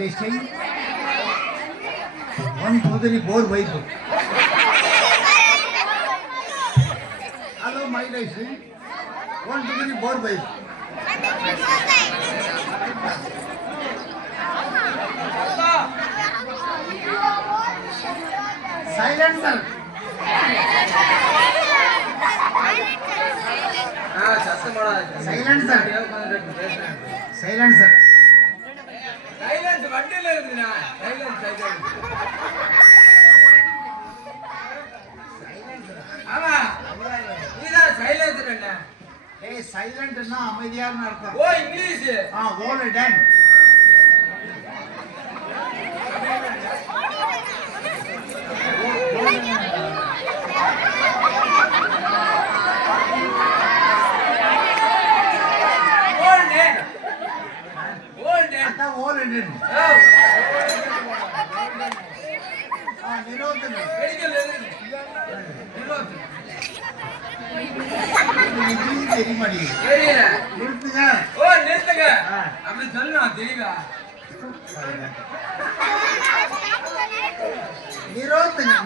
Testing 1 2 3 4 5. Hello, my testing 1 2 3 4 5. Silencer. Silencer. Silencer. Silence வண்டில இருக்குனா silence ஆமா நீதான் சைலன்ஸ் என்ன ஏய் சைலன்ட்னா அமைதியான அர்த்தம் ஓ இங்கிலீஷ் ஓல்டன்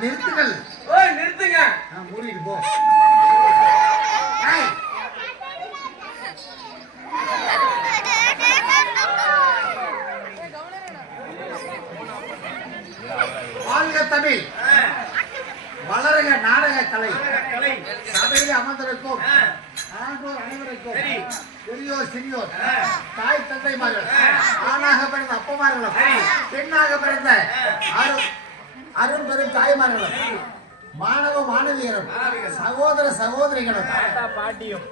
நிறுத்துங்கள் நிறுத்துங்க மூடிட்டு போ வாழ்க தமிழ் வளருக நாடக கலை சபையில் அமர்ந்திருக்கும் ஆண்டோர் அனைவருக்கும் பெரியோர் சிறியோர் தாய் தந்தைமார்கள் ஆணாக பிறந்த அப்பமார்களும் பெண்ணாக பிறந்த அருண் பெரும் தாய்மார்களும் மாணவ மாணவியரும் சகோதர சகோதரிகளும் தாத்தா பாட்டியும்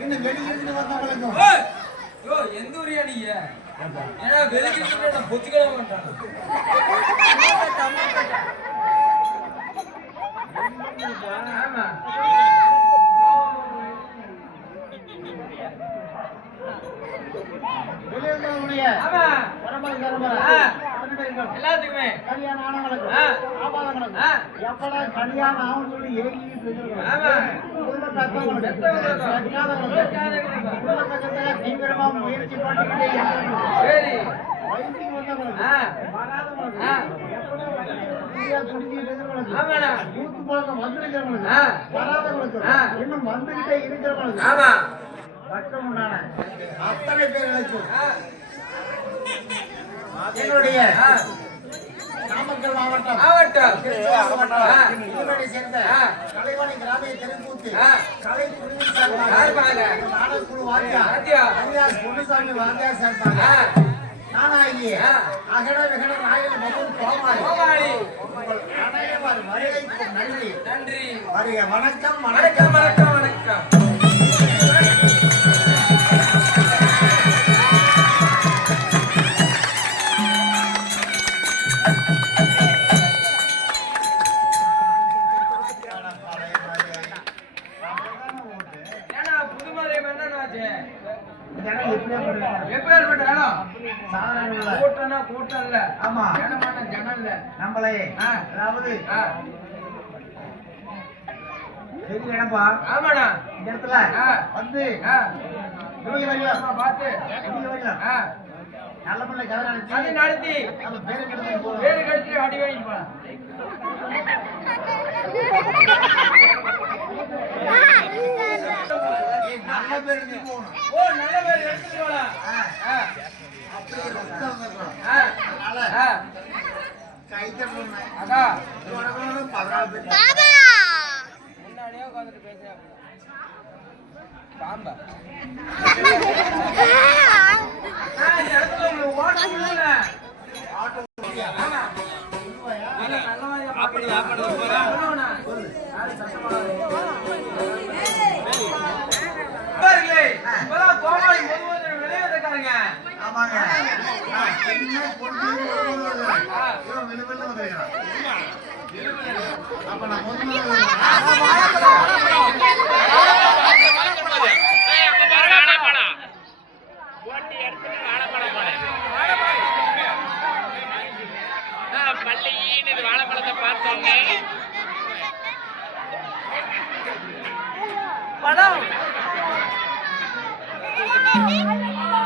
இன்னும் வெளியிருந்து வந்தவங்களுக்கும் எந்த ஊரியா நீங்க ஏன்னா வெளிக்கிட்டு பொத்திக்கலாம் மாட்டாங்க எல்லாத்துக்குமே கல்யாணம் ஆனவங்களுக்கு ஆபாதங்களுக்கு எப்படா கல்யாணம் ஆகும் சொல்லி ஏகிட்டு தீவிரமா முயற்சி பண்ணிக்கிட்டே கூத்து பழக்கம் வந்திருக்கிறவங்களுக்கு வராதவங்களுக்கு இன்னும் வந்துகிட்டே இருக்கிறவங்களுக்கு பட்டம் உண்டான அத்தனை பேர்களுக்கும் என்னுடைய நாமக்கல் மாவட்டம் சேர்ந்த கலைவாணி கிராமிய தெருக்கூத்து கலை நாடகக்குழு வாத்தியார் பொன்னுசாமி வாத்தியார் சேர்ந்தாங்க நானாகி அகட விகட நாயகன் மகன் கோமாளி உங்கள் அனைவர் வருகைக்கு நன்றி வருக வணக்கம் வணக்கம் வணக்கம் வணக்கம் என்னாச்சு? இந்த இடம் எப்படியாப்பட்ட எப்பேற்பட்ட இடம்? சாதாரண இல்ல. கூட்டம்னா கூட்டம் இல்ல. ஆமா. ஜனமான ஜனம் இல்ல. நம்மளே ஆ. அதாவது ஆ. பெரிய இடம்பா. ஆமாண்ணா. இந்த இடத்துல ஆ. வந்து ஆ. இவங்க வரையும் ஆமா, பார்த்து. இவங்க வரையும் ஆ. நல்ல பிள்ளை கதை அது நடத்தி நடத்தி நம்ம பேரு கிட்ட போறோம். வேறு கடிச்சு அடி வாங்கி போலாம். நல்ல பேர் எடுத்து போகணும். ஓ, நல்ல பேர் எடுத்துட்டு போலாம். ஆ. அப்படி ஒரு புத்தகம் இருக்கணும். ஆ. அதனால ஆ. கைத்தட்டணும். அக்கா, உனக்கு 14 பேர். முன்னாடியே உட்காந்துட்டு பேசுறேன். பாம்பா. இந்த இடத்துல உங்களுக்கு ஓட்ட முடியல. ஆட்டோ ஆமா. ஆமாங்க. என்ன பொண்ணு இவன் விழுவில்ல வந்துருக்கான். அப்ப நான் முதல்ல பள்ளியின் வாழைப்பழத்தை பார்த்தோங்க. பழம்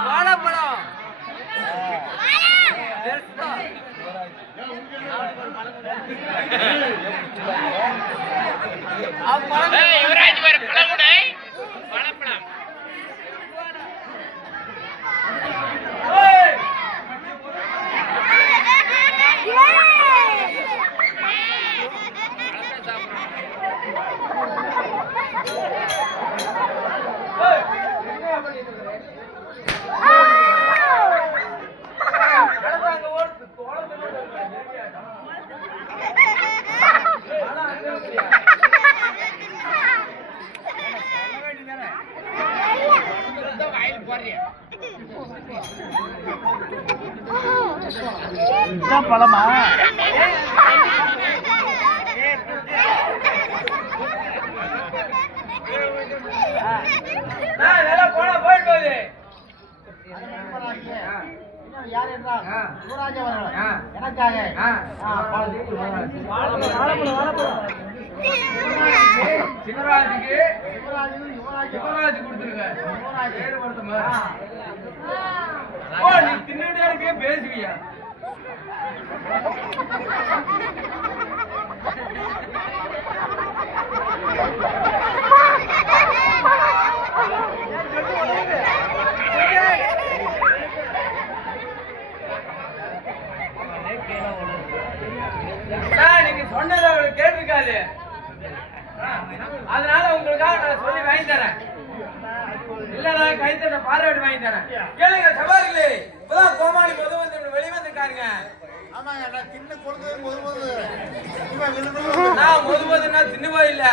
வாழைப்பழம் யுவராஜ் ஒரு பழமுடை வாழைப்பழம். இதுதான் பழமா? போயிட்டு போகுது. யார் என்றால் ஆ. யுவராஜ் அவர்கள் ஆ. எனக்காக ஆ. வாழைப்பழம். சிவராஜுக்கு யுவராஜ் சிவராஜ் கொடுத்துருங்க. யுவராஜ். பேரு ஒருத்தமா. ஓ, நீ தின்னுட்டே இருக்கே, பேசுவியா? நீங்க சொன்னதை அவளுக்கு கேட்டிருக்காது. அதனால உங்களுக்காக நான் சொல்லி வாங்கி தரேன். இல்ல கைத்தட்ட பாராட்டு வாங்கி தரேன். கேளுங்க சவாரிகளே, இப்பதான் கோமாளி வந்து வெளிவந்துட்டாருங்க. ஆமாங்க, நான் தின்னு கொடுத்தது முதல் இவன் விழுவில்ல. நான் முதன்னா தின்னுவா இல்ல.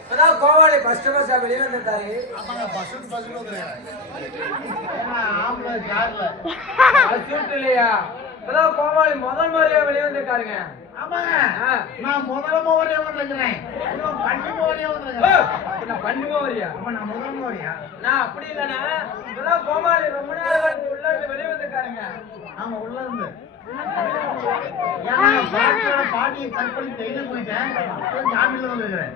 இப்பதான் கோமாளி ஃபர்ஸ்ட் வெளிவந்துட்டாரு. ஆமாங்க, பஸ்ஸுக்கு வந்துருக்கேன். ஆம்பளை கார்ல. அது இல்லையா? இப்பதான் கோமாளி முதல் முறையா வெளிவந்துட்டாருங்க. ஆமாங்க, ஆ. நான் முதல்ல மோவரியா வந்துருக்கிறேன். இவன் பண்டு மோவரியா வந்துருக்கிறேன். பண்ணுமா வரியா? அப்ப நான் முதல் மோவரியா? நான் அப்படி இல்லைன்னா இப்பதான் கோமாளி ரொம்ப நேரம் உள்ள வெளிவந்துட்டாருங்க. ஆமா, உள்ள இருந்து ஏன்னா பாட்டியை கட் பண்ணி கையில போயிட்டேன். ஜாமீன்ல வந்துருக்கிறேன்.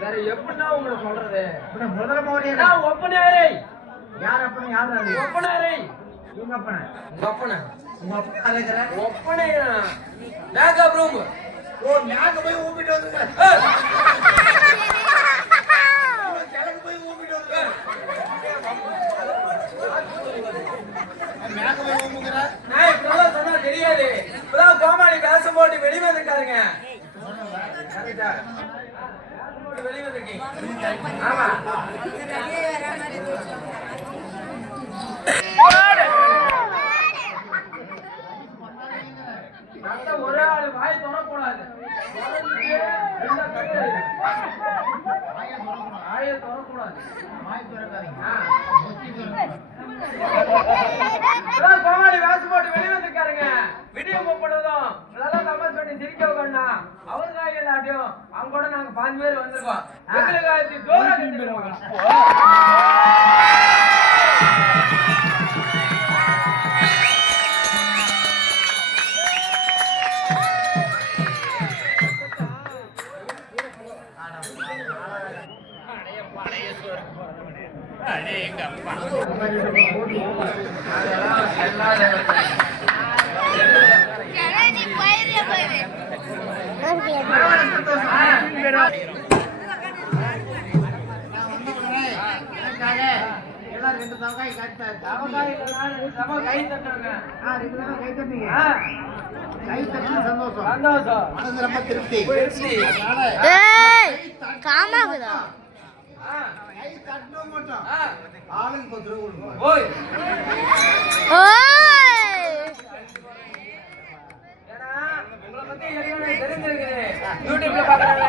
வேற எப்படின்னா உங்களுக்கு சொல்றது? முதல்ல மோவரியா? நான் ஒப்பனாரை. யார் அப்பன? யார் அது? ஒப்பனாரை. உங்க அப்பன? ஒப்பனை. உங்க அப்பா இருக்கிற ஒப்பனை மேக்கப் ரூம். ஓ, நாங்க போய் ஊம்பிட்டு வந்துருக்கேன். கிழக்கு போய் ஊம்பிட்டு வந்துருக்கேன். மேக்க போய் ஊம்புக்கிறேன். நான் இப்பதான் சொன்னா தெரியாது. இப்பதான் கோமாளி காசு போட்டு வெளிவந்துட்டாருங்க. வெளிவந்துருக்கீங்க. ஆமா. ஒரே ஆளு வாய் தொடக்கூடாது. வாயை தொடக்கூடாது. வாய் திறக்காதீங்க. கோமாளி வேசு போட்டு வெளிவந்துருக்காருங்க. வீடியோ போடுறதும் நல்லா கமெண்ட் பண்ணி சிரிக்க வைக்கணும்னா அவருக்காக எல்லாத்தையும் அவங்க கூட நாங்க 5 பேர் வந்திருக்கோம். எங்களுக்காக தூரம் அடே எங்க அப்பா எல்லாரும் 2 தவக்காய் காய்ச்சாச்சு. கை தட்டுங்க. 2 தடவை கை தட்டினீங்க. ஆ, கை தட்டின சந்தோஷம். சந்தோஷம். மனசு ரொம்ப திருப்தி. திருப்தி. அதனால காமாகுதா ஆ, கை தட்டணும் மட்டும். ஆ, ஆளுக்கு 10 ரூபா கொடுப்போம். ஓய். ஓய் ஏன்னா, உங்களை பத்தி ஏற்கனவே தெரிஞ்சிருக்குது. யூடியூப்ல பாக்குறாங்க,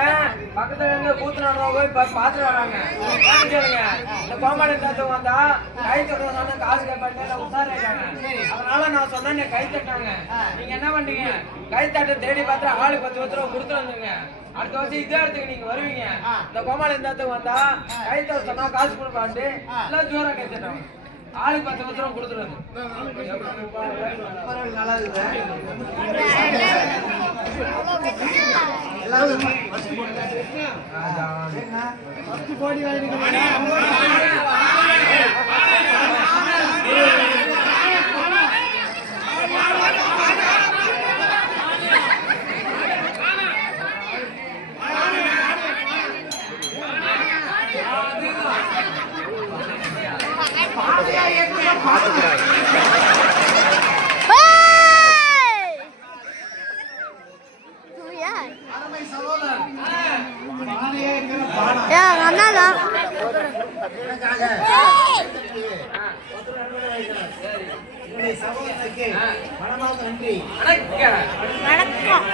பக்கத்துல இருந்து கூத்துனானவங்க போய் பாத்துட்டு வராங்க. ஏன்னு கேளுங்க, இந்த கோமாளி தாத்தம் வந்தா கை தட்டுற சொன்னா காசு கேட்பாங்க, இல்ல உசாரியாக்காங்க. அதனால நான் சொன்னேன், நீ கை தட்டாங்க. நீங்க என்ன பண்றீங்க? கை தட்ட தேடி பார்த்தா ஆளு 10 ரூபா கொடுத்து வந்துருங்க. அடுத்த வருஷம் இதே இடத்துக்கு நீங்க வருவீங்க. இந்த கோமாளி தாத்தம் வந்தா கை தட்ட சொன்னா காசு கொடுப்பாண்டு எல்லாம் ஜோரா கை தட்டாங்க. ஆளுக்கு 10 ரூபா கொடுத்துருவாங்க. பரவாயில்ல, நல்லா இருக்குது. எல்லாரும் ஃபர்ஸ்ட் கோடி வாங்கிட்டு அருமை சகோதரன் பானையே இருக்கிற பானம். எனக்காக என்னுடைய சகோதரனுக்கு மனமார்ந்த நன்றி. வணக்கம்.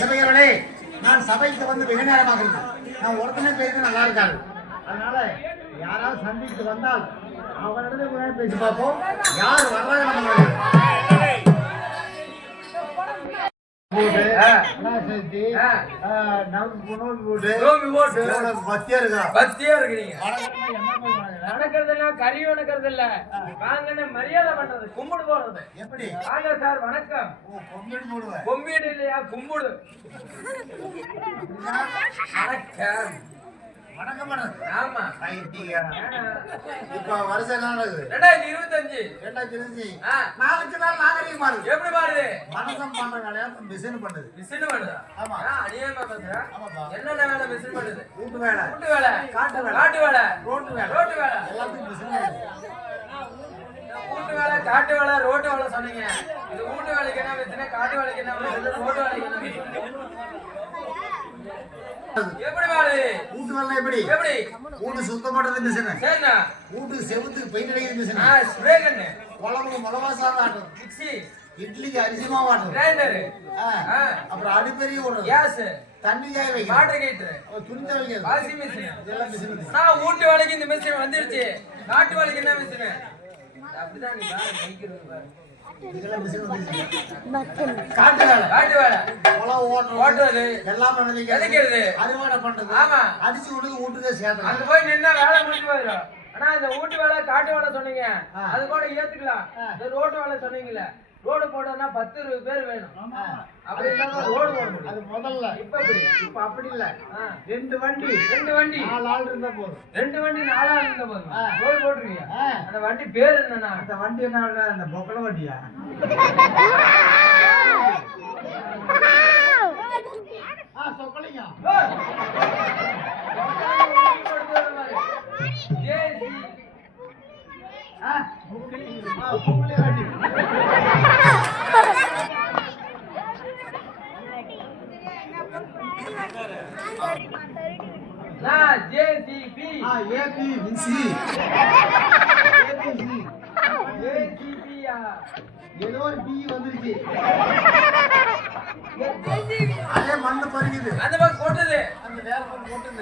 சபைகளே, நான் சபைக்கு வந்து வெகு நேரமாக இருக்கேன். நான் ஒருத்தனே பேச நல்லா இருக்காது. அதனால யாராவது சந்தித்து வந்தால் அவரிடத்துல கூட பேசி பார்ப்போம். யார் வர்றாங்க பக்தியா இருக்கிறீங்க. நடக்கிறதெல்லாம் கறி வணக்கிறது இல்ல, வாங்க மரியாதை பண்றது, கும்பிடு போடுறது. எப்படி வாங்க சார், வணக்கம். கும்பிடு இல்லையா, கும்பிடு. வணக்கம். வணக்கம். ஆமா. இப்ப வருஷம் என்ன நடக்குது? 2025. 2025. ஆ. நாளுக்கு நாள் நாகரிகம் மாறுது. எப்படி மாறுது? மனசம் பண்ற வேலையா மிஷின் பண்ணுது. மிஷின் பண்ணுதா? ஆமா. அநியாயமா பேசுற. ஆமாப்பா. என்னென்ன வேலை மிஷின் பண்ணுது? வீட்டு வேலை, வீட்டு வேலை, காட்டு வேலை, காட்டு வேலை, ரோட்டு வேலை, ரோட்டு வேலை. எல்லாத்துக்கும் மிஷின் பண்ணுது. வீட்டு வேலை, காட்டு வேலை, ரோட்டு வேலை சொன்னீங்க. இது வீட்டு வேலைக்கு என்ன மிஷின், காட்டு வேலைக்கு என்ன மிஷின், ரோட்டு வேலைக்கு என்ன மிஷின்? எப்படி மாறுது? வீட்டு வேலை எப்படி? எப்படி? வீட்டு சுத்தம் பண்றது மிஷின். சரிண்ணா. வீட்டுக்கு செவுத்துக்கு பெயிண்ட் அடிக்கிறது மிஷின். ஸ்ப்ரே கண்ணு, குழம்புக்கு மிளகா சாதம் ஆட்டுறது, மிக்ஸி, இட்லிக்கு அரிசி மாவு ஆட்டுறது, கிரைண்டர், அப்புறம் அடுப்பெரிய விடுறது, கேஸ், தண்ணி காய வைக்கிறது, வாட்டர் ஹீட்டர், துணி துவைக்கிறது, வாஷிங் மிஷின். இதெல்லாம் மிஷின். நான் வீட்டு வேலைக்கு இந்த மிஷின் வந்துருச்சு. காட்டு வேலைக்கு என்ன மிஷின்? அப்படிதான் நீ பாரு, மைக்கிறது பாரு. இதெல்லாம் மிஷின் வந்துருச்சு. காட்டு வேலை, காட்டு வேலை, குளம் ஓட்டுறது, எல்லாம் விதைக்கிறது, அறுவடை பண்றது, ஆமா. அடிச்சு விடுறது, வீட்டுக்கே சேர்த்து. அங்க போய் நின்னா வேலை முடிஞ்சு போயிடும். ஆனா இந்த ஊட்டி வேலை காட்டு வேலை சொன்னீங்க அது கூட ஏத்துக்கலாம். இந்த ரோடு வேலை சொன்னீங்கல்ல, ரோடு போடணும்னா 10-20 பேர் வேணும். அப்படி இருந்தா ரோடு போட முடியும். அது முதல்ல. இப்ப அப்படி இல்ல. 2 வண்டி 4 ஆள் இருந்தா போதும். 2 வண்டி 4 ஆள் இருந்தா போதும். ரோடு போட்டுருக்கீங்க. அந்த வண்டி பேர் என்னன்னா? அந்த வண்டி என்ன? அந்த பொக்கல வண்டியா? சொக்கலிங்க. ஏதோ ஒரு பி வந்துருச்சு. அதே மண்ணு பறிக்குது. அந்த பக்கம் போட்டது. அந்த வேற பக்கம் போட்டது.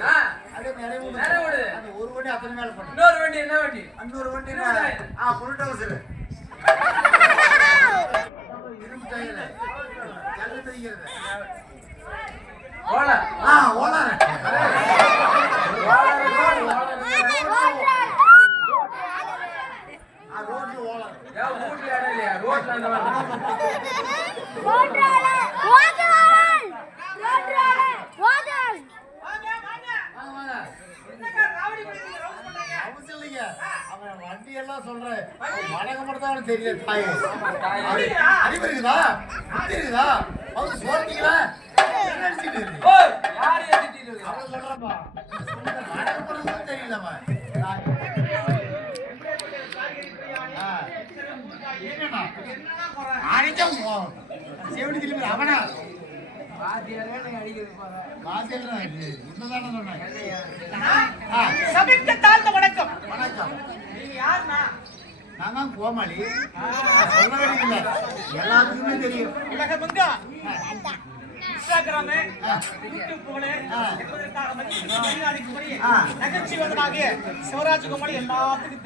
அதே நிறைய ஓடுது. அந்த ஒரு வண்டி அத்தனை மேல போட்டு. இன்னொரு வண்டி என்ன வண்டி? இன்னொரு வண்டி ஃபுல் டவுசர். இரும்பு டயர். கல்லு தெரிகிறது. ஓலா. ஓலா. ரோட்ல ஓலா. ஊட்ல இடம் இல்லையா? ரோட்ல அந்த மாதிரி. வண்டி எல்லாம் சொல்றேன். வணக்கம் மட்டும் தான் அவனுக்கு தெரியல. தாய் அறிவு இருக்குதா? புத்தி இருக்குதா? அவங்க சொல்றீங்களா? யாரு ஏத்திட்டு இருக்கு? அவன் சொல்றப்பா வணக்கம் மட்டும் தெரியலமா. செவடி திரும்பி அவனா சபைக்கு தாழ்ந்த வணக்கம். வணக்கம். நீங்க யாருன்னா? நான் கோமாளி. சொல்ல வேண்டியதில்லை, எல்லாத்துக்குமே தெரியும். உலகமெங்க இன்ஸ்டாகிராமு, யூடியூப் புகழே என்பதற்காக நகைச்சுவதனாகிய சிவராஜகுமாரி எல்லாத்துக்கும்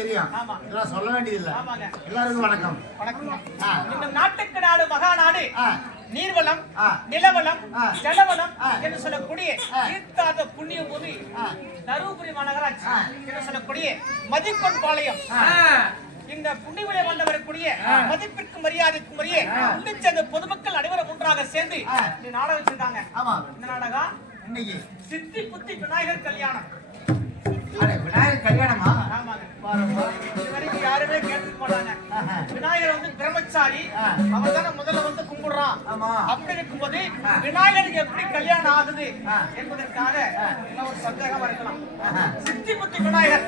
தெரியும். ஆமா, இதெல்லாம் சொல்ல வேண்டியதில்லை. ஆமாங்க. எல்லாருக்கும் வணக்கம். வணக்கம். இந்த நாட்டுக்கு நாடு மகாநாடு நீர்வளம், நிலவளம், ஜலவளம் என்று சொல்லக்கூடிய தீர்த்தாத புண்ணிய பூமி தருமபுரி மாநகராட்சி என்று சொல்லக்கூடிய மதிப்பெண் பாளையம். இந்த புண்ணியவிலை வந்தவரக்கூடிய மதிப்பிற்கும் மரியாதைக்கும் உரிய உள்ளிச் சேர்ந்த பொதுமக்கள் அனைவரும் ஒன்றாக சேர்ந்து இந்த நாடகம் வச்சிருக்காங்க. இந்த நாடகம் இன்னைக்கு சித்தி புத்தி விநாயகர் கல்யாணம். விநாயகர் கல்யாணமா? ஆமாங்க. இதுவரைக்கும் யாருமே கேட்டுக்க மாட்டாங்க. விநாயகர் வந்து பிரம்மச்சாரி, அவர் தானே முதல்ல வந்து கும்பிடுறான். அப்படி இருக்கும்போது விநாயகருக்கு எப்படி கல்யாணம் ஆகுது என்பதற்காக ஒரு சந்தேகமா இருக்கலாம். சித்தி புத்தி விநாயகர்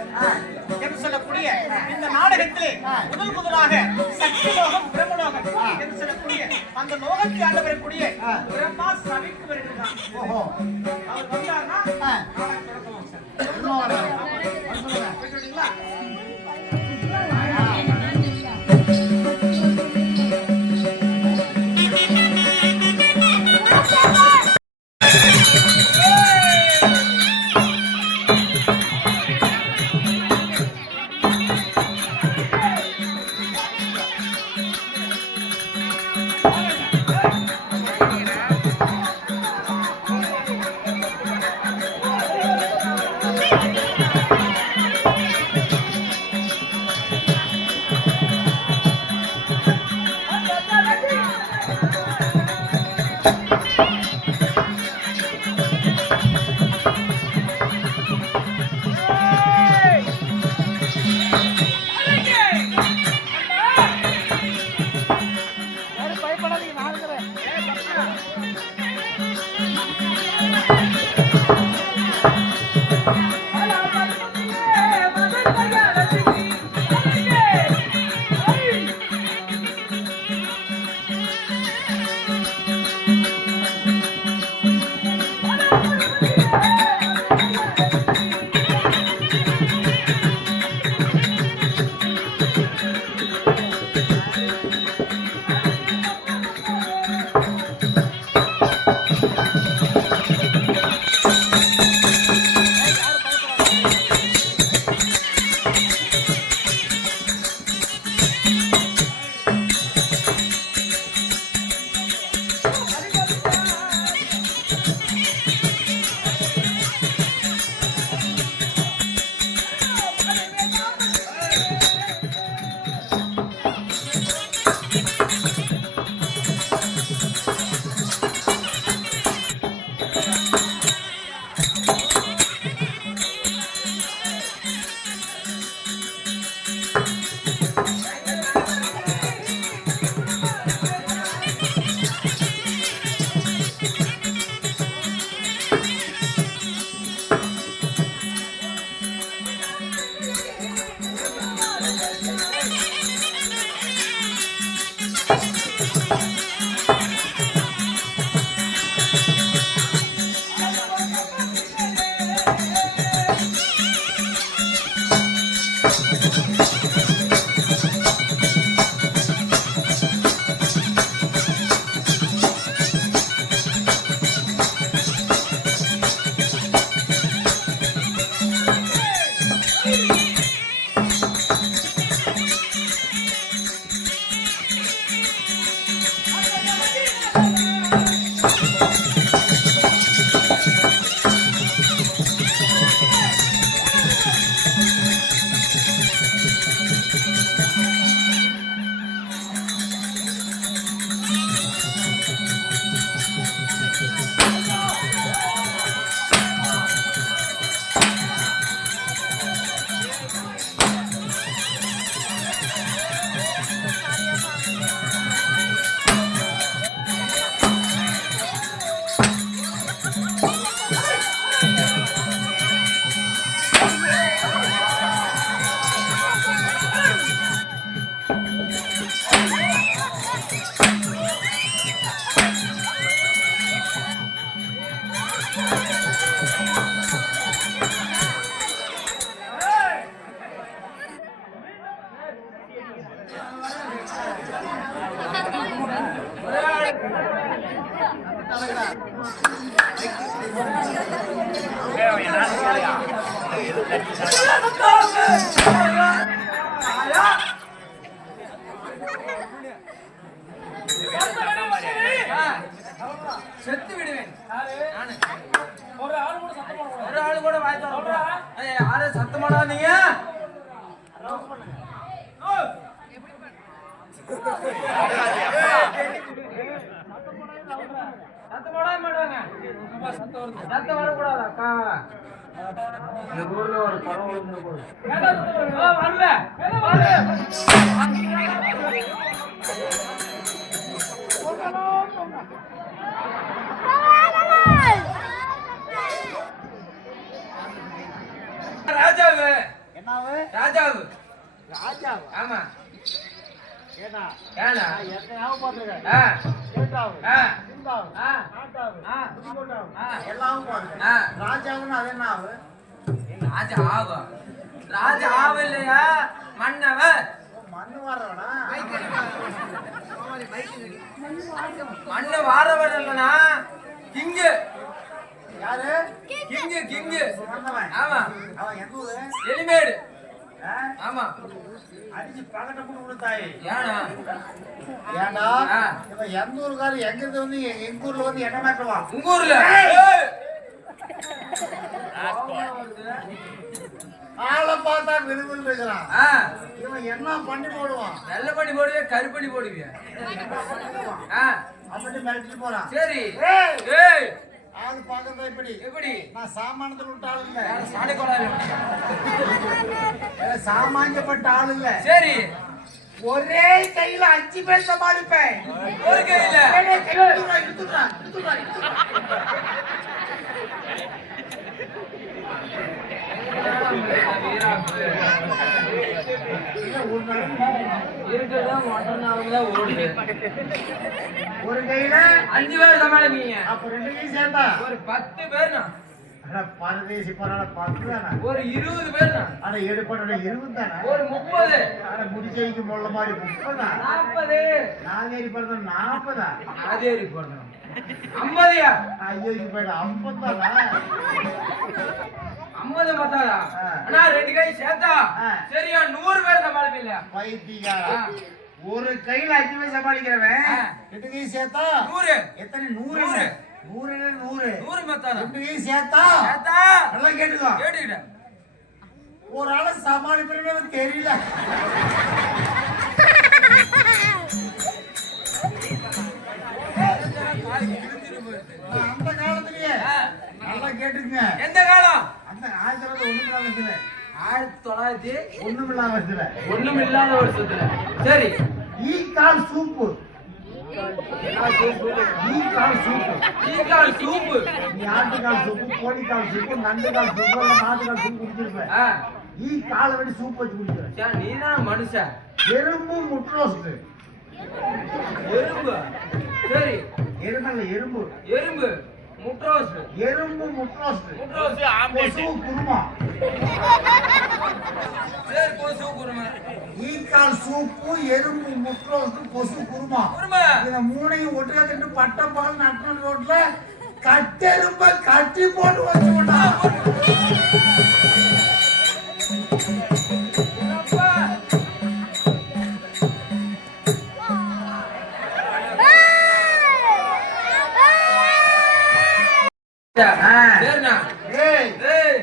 என்று சொல்லக்கூடிய இந்த நாடகத்திலே முதலாக சக்தி லோகம், பிரம்மலோகம் என்று சொல்லக்கூடிய அந்த லோகத்தை ஆண்டு வரக்கூடிய பிரம்மா சபைக்கு வருகிறார். அவர் வந்தார்னா நாடகம் தொடங்குவோம் சார். செத்து விடுவேன் நானு. ஒரு ஆளு கூட வாய் தர யாரு சத்தமாடா நீங்க சத்தம் போடவே மாட்டாங்க. சத்தம் வரக்கூடாது அக்கா. இந்த ஊர்ல ஒரு படம் வரல ராஜாவு என்னாவு ராஜாவு ராஜாவு ஆமா ஏடா ஏடா எத்தனையாவது பாத்துருக்கேன் ஆ கேட்டாவு ஆ சிந்தாவு ஆ நாட்டாவு ஆ புதுக்கோட்டாவு ஆ எல்லாம் ஆ பாத்துருக்கேன் ராஜாவுன்னு அது என்ன ஆவு ராஜா ஆவா ராஜா ஆவ இல்லையா மன்னவ மண்ணு வர்றவனா மண்ணு வாரவன் இல்லனா கிங்கு யாரு கிங்கு கிங்கு வந்தவன் ஆமா அவன் எந்த ஊரு எலிமேடு ஆ? ஆமா அடிச்சு பக்கட்ட போட்டு கொடுத்தாய் ஏனா ஏண்டா ஆ. இவன் எந்த ஊருக்காரு எங்க இருந்து வந்து எங்க ஊர்ல வந்து என்ன மாட்டுவான் உங்க ஊர்ல ஆளை பார்த்தா விரும்புன்னு இருக்கிறான் ஆ இவன் என்ன பண்ணி போடுவான் நல்ல பண்ணி போடுவியா கருப்பண்ணி போடுவியா ஆ அப்படி மிரட்டிட்டு போறான் சரி ஏய், ஏய் ஆளு பார்க்கறதா இப்படி எப்படி நான் சாமானத்தில் விட்ட ஆள் இல்ல சாணி கொடாது சாமானியப்பட்ட ஆள் இல்ல சரி ஒரே கையில 5 பேர் சமாளிப்பேன் ஒரு கையில இழுத்துடுறா, இழுத்துடுறா, இழுத்துடுறா. இல்ல, ஒரு இருக்கிறதான் மொட்டை ஓடுது ஒரு கையில 5 பேர் சமாளிப்பீங்க அப்ப 2 கை சேர்ந்தா ஒரு 10 பேர் நான் அட பரதேசி பரவாயில்ல 10 தானே ஒரு 20 பேர் நான் அட எடுப்பட 20 தானே ஒரு 30 அட முடிச்சைக்கு முள்ள மாதிரி 30 40 நாகேரி பறந்த 40 அதேரி போடுறோம் 50யா ஐயோ போயிட 50 தானே 50 மத்தாரா ஆ. அண்ணா 2 கை சேர்த்தா ஆ. சரியா 100 பேர் சமாளிப்பீங்க பைத்தியக்காரா ஆ. ஒரு கையில 5 பேர் சமாளிக்கிறவன் ஆ. 2 கை சேர்த்தா 100 எத்தனை 100 100 100 மத்தாரா 2 கை சேர்த்தா சேர்த்தா நல்லா கேட்டுக்கோ கேட்டுக்கிட்ட ஒரு ஆளை சமாளிப்பேன்னு தெரியல நான் அந்த காலத்திலேயே ஆ. நல்லா கேட்டுக்குங்க எந்த காலம் அந்த 1901 1900 ஒண்ணுமில்லாம வருதுல ஒண்ணும் இல்லாத வருஷத்துல சரி ஈ கால் சூப்பு ஈ கால் சூப்பு ஈக்கால் சூப்பு நீ ஆட்டுக்கால் சூப்பு கோழிக்கால் சூப்பு நண்டுக்கால் சூப்பு இல்ல மாட்டுக்கால் சூப்பு குடிச்சிருப்ப ஆ ஈ காலை வெட்டி சூப் வச்சு குடிக்கிறேன். சே, நீதான் மனுஷன். எறும்பு முட்டை ரோஸ்ட். எறும்பு. சரி, எறும்பல்ல எறும்பு. எறும்பு முட்ரோஸ். எறும்பு முட்டை ரோஸ்ட். முட்ரோஸ் ஆம்லெட். கொசு குருமா. சரி, கொசு குருமா. ஈக்கால் சூப்பு, எறும்பு முட்டை ரோஸ்ட், கொசு குருமா. குருமா. இத மூணையும் ஒட்டுக்கா திட்டு பட்டப்பால் நட்டல் ரோட்ல கட்டெரும்ப கட்டி போட்டு வச்சுட்டா. என்னப்பா? சரிண்ணா. ஏய் ஏய்,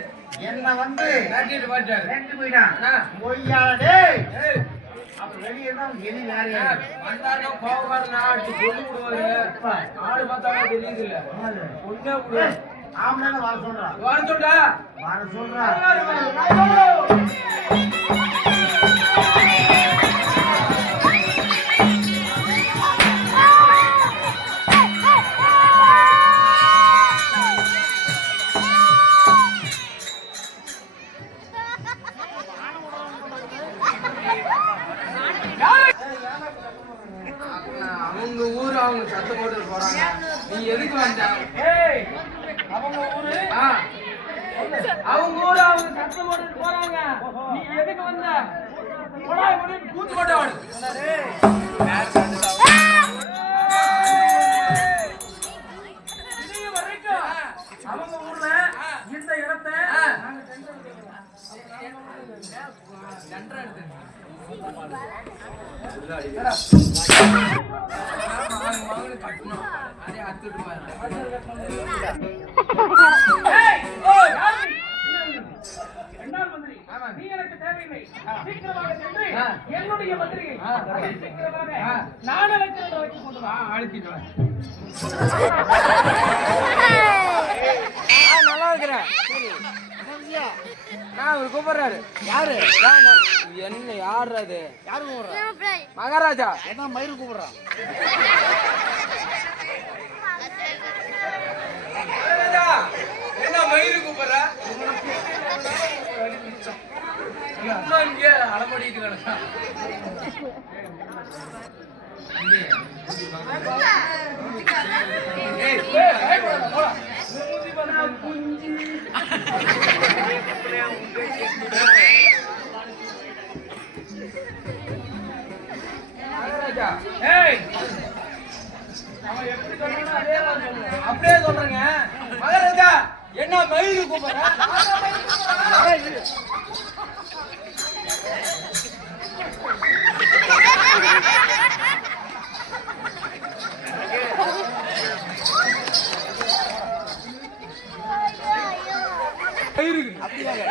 என்ன வந்து கட்டிட்டு போயிட்டாரு. ரெண்டு போயிட்டான். ஆ. பொய்யால டேய். ஏய், அப்ப வெளியே தான் எலி வேற ஆ, வந்தாருன்னா கோவக்காரனா அடிச்சு கொண்டு விடுவாரு. ஆடு பார்த்தாலே தெரியுது இல்ல. ஒண்ணே விடு. ஆம்பளை வர சொல்றா. வர சொல்டா. வர சொல்றா. அவங்க ஊரு அவங்க சத்தம் போட்டு போறாங்க. நீ எதுக்கு வந்த? ஏய், அவங்க ஊரு ஆ, அவங்க ஊரு அவங்க சத்தம் போட்டு போறாங்க. நீ எதுக்கு வந்த? கொடாய் முடி கூத்து போட்டவன். இது வரைக்கும் அவங்க ஊர்ல இந்த இடத்தை நாங்க ஜெண்டர் எடுத்து. மகனுக்கு கட்டணும். அதே அத்துட்டு ஏய், ஓய், யாரு? என்னால் மந்திரி, நீ எனக்கு தேவையில்லை. சீக்கிரமாக சென்று என்னுடைய மந்திரியை சீக்கிரமாக நான் அழைக்கிறத வைத்துக் கொண்டு வா. அழுத்திட்டு வா. நல்லா இருக்கிறேன். அவர் கூப்பிடுறாரு. யாரு? என்ன யாரு அது? யாரு கூப்பிடுறா? மகாராஜா. என்ன மயிறு கூப்பிடுறான்? மகாராஜா, என்ன மயிறு கூப்பிடுற? இங்கே அலமடிட்டு கிடக்கா. அப்படியே சொல்றேங்க. மகாராஜா, என்ன மயிறு கூப்பிடுற?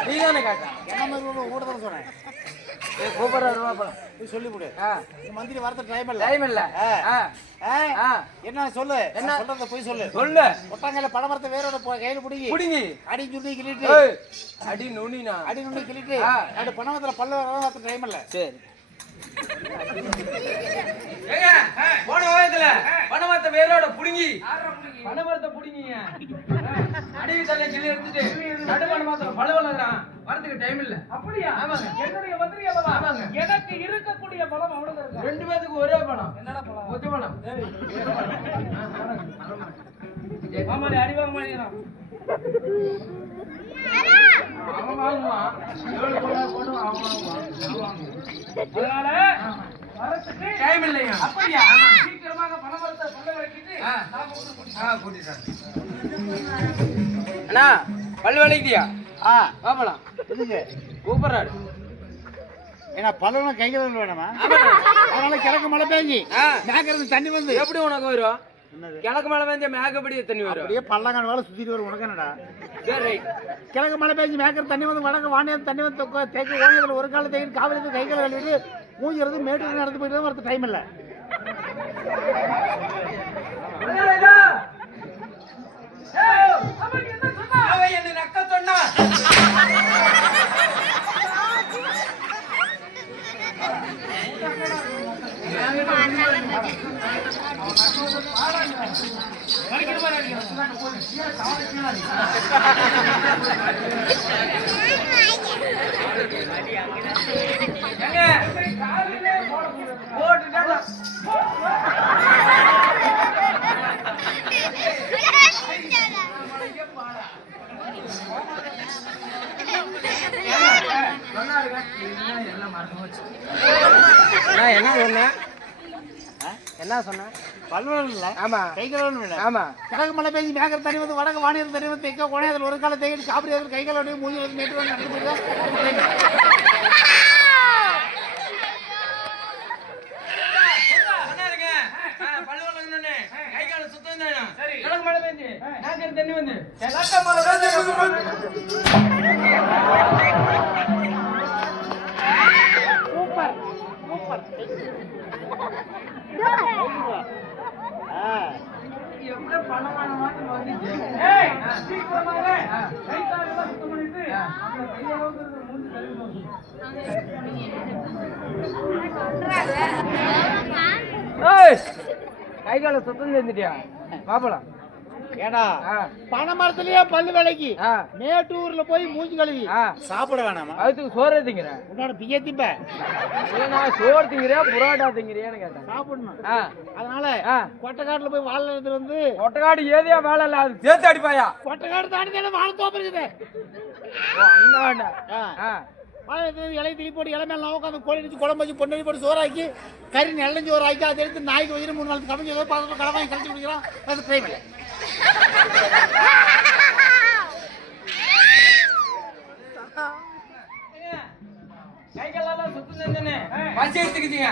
நீதானே காட்டா? என்ன மயிறு கூட தான் சொன்னேன். கூப்பிடுறாரு. சொல்லி கொடு. மந்திரி வரது டைம் இல்ல. டைம் இல்ல. என்ன சொல்லு? என்ன சொல்றத போய் சொல்லு. சொல்லு. ஒட்டாங்கல படமரத்தை வேரோட கையில பிடிங்கி புடிங்கி அடி சுண்டி கிளிட்டு அடி நுனினா அடி நுண்டி கிளிட்டு அந்த பணமரத்துல பல்ல வரது டைம் இல்ல. சரி. ஏங்க, போன வாரத்துல பணமரத்தை வேரோட புடிங்கி பணமரத்தை புடிங்கீங்க. அடிவி தண்ணி கிளி எடுத்துட்டு நடுமண மாத்திரம் பழ வளர்றான். வரதுக்கு டைம் இல்ல. அப்படியா? ஆமாங்க. என்னுடைய மந்திரி அல்லவா? ஆமாங்க. எனக்கு இருக்கக்கூடிய பலம் அவனுக்கு இருக்கு. ரெண்டு பேத்துக்கு ஒரே பணம். என்னடா பலம்? ஒத்த பணம். மாமாடி அடி வாங்க மாட்டேங்கிறான். அவன் வாங்குவான். எவ்வளவு போடும் அவன் வாங்குவான். அதனால வரத்துக்கு டைம் இல்லையா? அப்படியா? சீக்கிரமாக பணமரத்தை சொல்ல வைக்கிட்டு கூட்டிட்டாங்க. அண்ணா, பல்லு வலிக்குதியா? பாப்பலாம். இதுங்க கூப்பிடுறாரு. ஏன்னா பழம் கையில வேணாமா? அதனால கிழக்கு மழை பெய்ஞ்சி மேக்கிறது தண்ணி வந்து எப்படி உனக்கு வரும்? கிழக்கு மழை பெஞ்ச மேகப்படி தண்ணி வரும். அப்படியே பள்ளங்கான வேலை சுத்திட்டு வரும். உனக்கு என்னடா? சரி, ரைட். கிழக்கு மழை பெய்ஞ்சி மேக்கிறது தண்ணி வந்து வடக்கு வாணியது தண்ணி வந்து தேக்கு ஓணியத்தில் ஒரு கால தேக்கி காவிரி கைகளை கழுவிட்டு மூஞ்சிறது மேட்டு நடந்து போயிட்டு வரது டைம் இல்லை. அவன் என்ன நக்க சொன்னா? போட்டுட்டா என்ன சொன்னேன் என்ன சொன்னேன் பல்வல் இல்ல ஆமா கை கழுவணும் இல்ல ஆமா கிழக்கு மலை பெய்ஞ்சு மேகர் தண்ணி வந்து வடக்கு வானியர் தண்ணி வந்து தெக்க கோணையத்தில் ஒரு கால தேடி காப்பிரி கை கழுவணும் மூஞ்சி வந்து மேட்டு வந்து நடந்து போயிருக்கா தண்ணி வந்து சூப்பர் சூப்பர் எப்படி பணமான மாட்டு வந்துச்சு கை கால சுத்தம் செஞ்சுட்டியா பாப்பலாம் ஏடா பனை மரத்துலயே பல்லு விலைக்கு மேட்டூர்ல போய் மூஞ்சி கழுவி சாப்பிட வேணாமா அதுக்கு சோறு திங்கிறேன் உன்னோட பிய திப்ப நான் சோறு திங்கிறியா புரோட்டா திங்கிறியான்னு கேட்டேன் சாப்பிடணும் அதனால கொட்டைக்காட்டுல போய் வாழை எடுத்துட்டு வந்து கொட்டைக்காடு ஏதியா வேலை இல்ல அது சேர்த்து அடிப்பாயா கொட்டைக்காடு தாண்டி வாழை தோப்பு இருக்குது அண்ணா வாழை எடுத்து இலை திரி போட்டு இலை மேல உட்காந்து கோழி அடிச்சு குழம்பு வச்சு பொண்ணு போட்டு சோறாக்கி கறி நெல்லஞ்சு ஒரு ஆக்கி அதை எடுத்து நாய்க்கு வச்சு 3 நாள் கவிஞ்சு ஏதோ பார்த்து கடை வாங்கி கழிச்சு குடிக்கிறான் அது டைம் இல்லை பசி எடுத்துக்கிட்டீங்க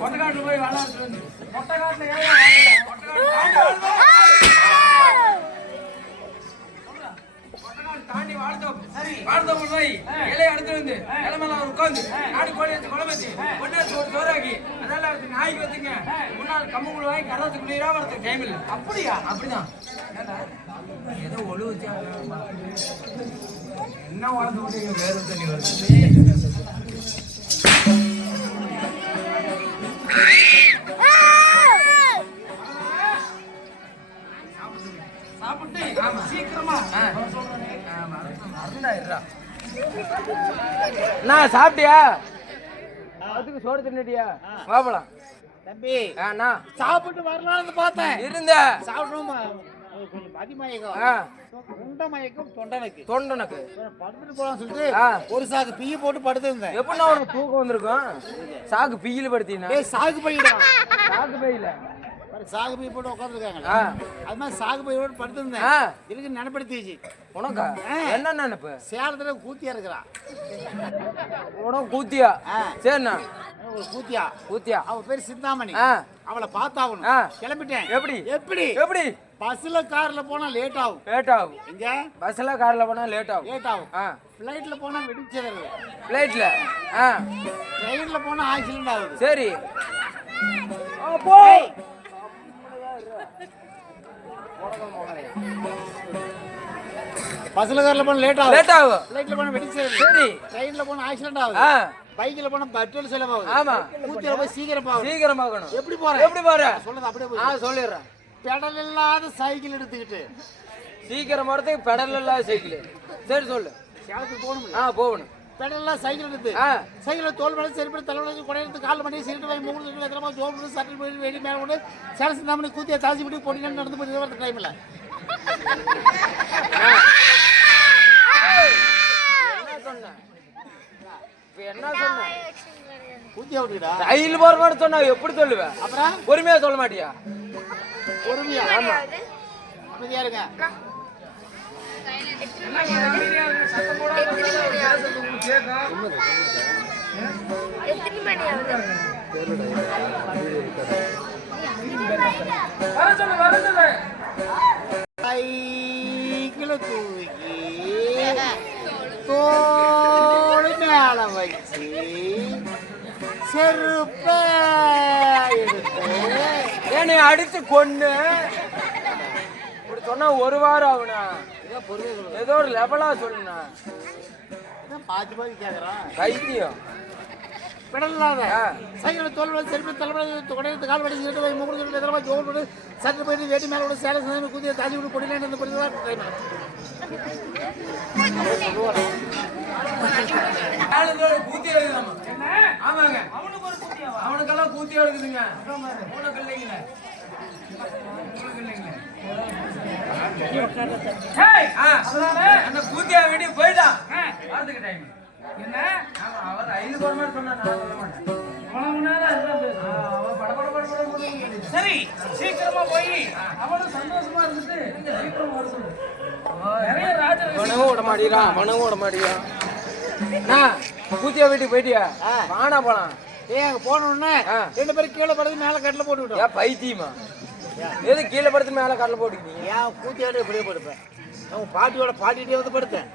கொட்டைக்காட்டுல போய் வேலை தாண்டி வாழ்த்தோப்பு போய் இலையை அடுத்து வந்து இளமெல்லாம் உட்காந்து நாடு கோழி வச்சு குழம்பு வச்சு பொண்ணாச்சு ஒரு சோறாக்கி அதனால நாய்க்கு வச்சுங்க முன்னாள் கம்மு வாங்கி கடத்துக்கு குளிரா வரதுக்கு டைம் இல்லை அப்படியா அப்படிதான் ஏதோ ஒழு வச்சு என்ன வாழ்ந்து விட்டு வேறு தண்ணி வருது சீக்கிரமா நான் சாப்பிட்டியா அதுக்கு சோறு தின்னுட்டியா வாப்பலாம் தம்பி அண்ணா சாப்பிட்டு வரலாம்னு பார்த்தேன் இருந்த சாப்பிடுவோமா கொஞ்சம் மதிமயக்கம் தொண்டை மயக்கம் தொண்டனுக்கு படுத்துட்டு போலாம் சொல்லிட்டு ஒரு சாக்கு பிய போட்டு படுத்து இருந்தேன் எப்படின்னா உனக்கு தூக்கம் வந்திருக்கும் சாக்கு பிய்யில படுத்தீங்கன்னா சாகு பையிடா சாக்கு பையில சாகு பை போட்டு உட்காந்துருக்காங்க அது மாதிரி சாகு பையோட படுத்திருந்தேன் இதுக்கு நினைப்படுத்திச்சு உனக்கா என்ன நினைப்பு சேலத்துல கூத்தியா இருக்கிறான் உனக்கு கூத்தியா சரிண்ணா ஒரு கூத்தியா அவ பேர் சிந்தாமணி அவளை பார்த்தாகணும் கிளம்பிட்டேன் எப்படி எப்படி எப்படி பஸ்ல கார்ல போனா லேட் ஆகும் இங்க பஸ்ல கார்ல போனா லேட் ஆகும் ஃளைட்ல போனா வெடிச்சது ஃளைட்ல ட்ரெயின்ல போனா ஆக்சிடென்ட் ஆகுது சரி போ பஸ்ல கார்ல போனா லேட் ஆகும் ஃளைட்ல போனா வெடிச்சது சரி ட்ரெயின்ல போனா ஆக்சிடென்ட் ஆகுது பைக்ல போனா பெட்ரோல் செலவாகுது ஆமா கூத்தில போய் சீக்கிரம் ஆகணும் எப்படி போற சொல்லுங்க அப்படியே போய் சொல்லிடுறேன் பெடல் இல்லாத சைக்கிள் எடுத்துக்கிட்டு சீக்கிரம் வரதுக்கு பெடல் இல்லாத சைக்கிள் சரி சொல்லு சேலத்துக்கு போகணும் போகணும் பெடல் இல்லாத சைக்கிள் எடுத்து சைக்கிள் தோல் மேலே செருப்பு தலைவலி குடையிறது கால் பண்ணி சிரிட்டு வாங்கி 3 எத்தனை ஜோப்பு சட்டில் போய் வெடி மேலே கொண்டு சேல சிந்தாமணி கூத்தியை தாசி விட்டு போட்டு நடந்து போய் வரது டைம் இல்லை என்ன சொன்ன கூத்தியா விட்டுடா ரயில் போற மாதிரி சொன்னா எப்படி சொல்லுவேன் அப்புறம் பொறுமையா சொல்ல மாட்டியா பொறுமையா ஆமா அமைதியா இருங்க சைக்கிளை தூக்கி தோள் மேல வச்சு செருப்ப எடுத்து என்னை அடித்து கொண்டு இப்படி சொன்னா ஒரு வாரம் ஆகுனா ஏதோ ஒரு லெவலா சொல்லுண்ணா பாத்து கேக்குறான் கைத்தியம் பெடலாத சைக்கிள் தோல் செருப்பு தலைமுறை குடையிறது கால் வடி சிரிட்டு போய் 3 எத்தனை ஜோல் போட்டு சட்டை போயிட்டு வேட்டி மேலே கூட சேலை கூதிய தாஜி விட்டு பொடியில இருந்து கூத்தி எடுக்குதாமா. என்ன ஆமாங்க, அவனுக்கு ஒரு குட்டியாவா? அவனுக்கெல்லாம் கூத்தி எடுக்குதுங்க. உனக்கு இல்லைங்களே, உனக்கு இல்லைங்களே. ஏய், ஆ, அதனால அந்த கூத்தியா வேண்டி போயிட்டான். ஆ, வரதுக்கு டைம். என்ன ஆமா, அவர் 5 போற மாதிரி சொன்னா நான் சொல்ல மாட்டேன். உனக்கு முன்னால அதுதான் பேசு. அவன் பட பட பட பட பட. சரி, சீக்கிரமா போய் அவனும் சந்தோஷமா இருந்துட்டு சீக்கிரம் வர சொல்லு. நிறைய ராஜரகசியம் அவனும் விட மாட்டேங்கிறான், அவனும் விட மாட்டேங்கிறான். கூத்தியா வீட்டுக்கு போயிட்டியா? வானா போலாம். ஏன் போனோடனே ஆ. 2 பேரும் கீழே படுத்து மேல கட்டில போட்டு விட்டோம். ஏன் பைத்தியமா? எது கீழே படுத்து மேல கடல போட்டுக்கிட்டீங்க? ஏன் கூத்தியாடு எப்படியே படுப்பேன்? அவன் பாட்டியோட பாட்டிகிட்டே வந்து படுத்தேன்.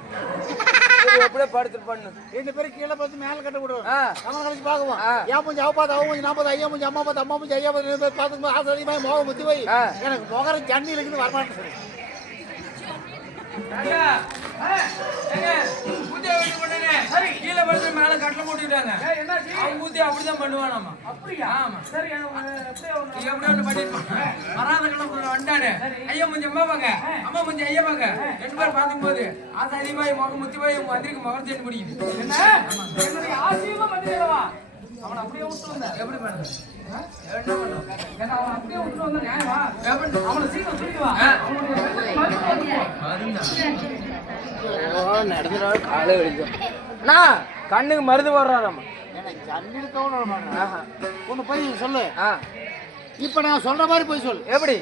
எப்படியே படுத்து பண்ணு. 2 பேரும் கீழே படுத்து மேல கட்ட விடுவோம். ஆ. நம்ம கழிச்சு பாக்குவோம். ஆ. ஏன் மூஞ்சி அவ பார்த்து அவ மூஞ்சி நான் பார்த்து ஐயா மூஞ்சி அம்மா பார்த்து அம்மா மூஞ்சி ஐயா பார்த்து 2 பேர் பார்த்து ஆசை அதிகமாக மோகம் முத்தி போய் ஆ. எனக்கு முகர ஜன்னி இருக்குது வரமாட்டேன் சொல்லி. ஐயா, ஏங்க, கூத்தியா வீட்டுக்கு போனேங்க. சரி. கீழே படுத்து மேல கடல போட்டுக்கிட்டாங்க. ஏய், என்னாச்சு? அவன் கூத்தியா அப்படிதான் பண்ணுவானாமா. அப்படியா? ஆமா. சரி, அவன் எப்படியோ ஒண்ணு. நீ எப்படி ஒண்ணு பண்ணிருப்பான். வராத கிளம்புற வந்தானே. ஐயா முஞ்சி அம்மா பாங்க, அம்மா முஞ்சி ஐயா பாங்க. 2 பேரும் பார்க்கும் போது ஆசை அதிகமாயி முகம் முத்தி போய் மந்திரிக்கு மகர்ஜன் பிடிக்குது. என்ன? என்னுடைய ஆசையுமா மந்திரவா? அவன் அப்படியே விட்டு வந்த. எப்படி பண்ணுறது? என்ன பண்ணும்? ஏன்னா அவன் அப்படியே விட்டு வந்த நியாயமா? எப்படி? அவனை சீக்கிரம் தூக்கிட்டு வா. ஆ. அவனுடைய வெள்ளை மருந்து வந்து போ. நடந்துடும் காலை வலிக்கும். அண்ணா, கண்ணுக்கு மருந்து போடுறாராமா. எனக்கு ஜன்னி தோணும். ஒன்று போய் சொல்லு. இப்போ நான் சொல்ற மாதிரி போய் சொல்லு. எப்படி?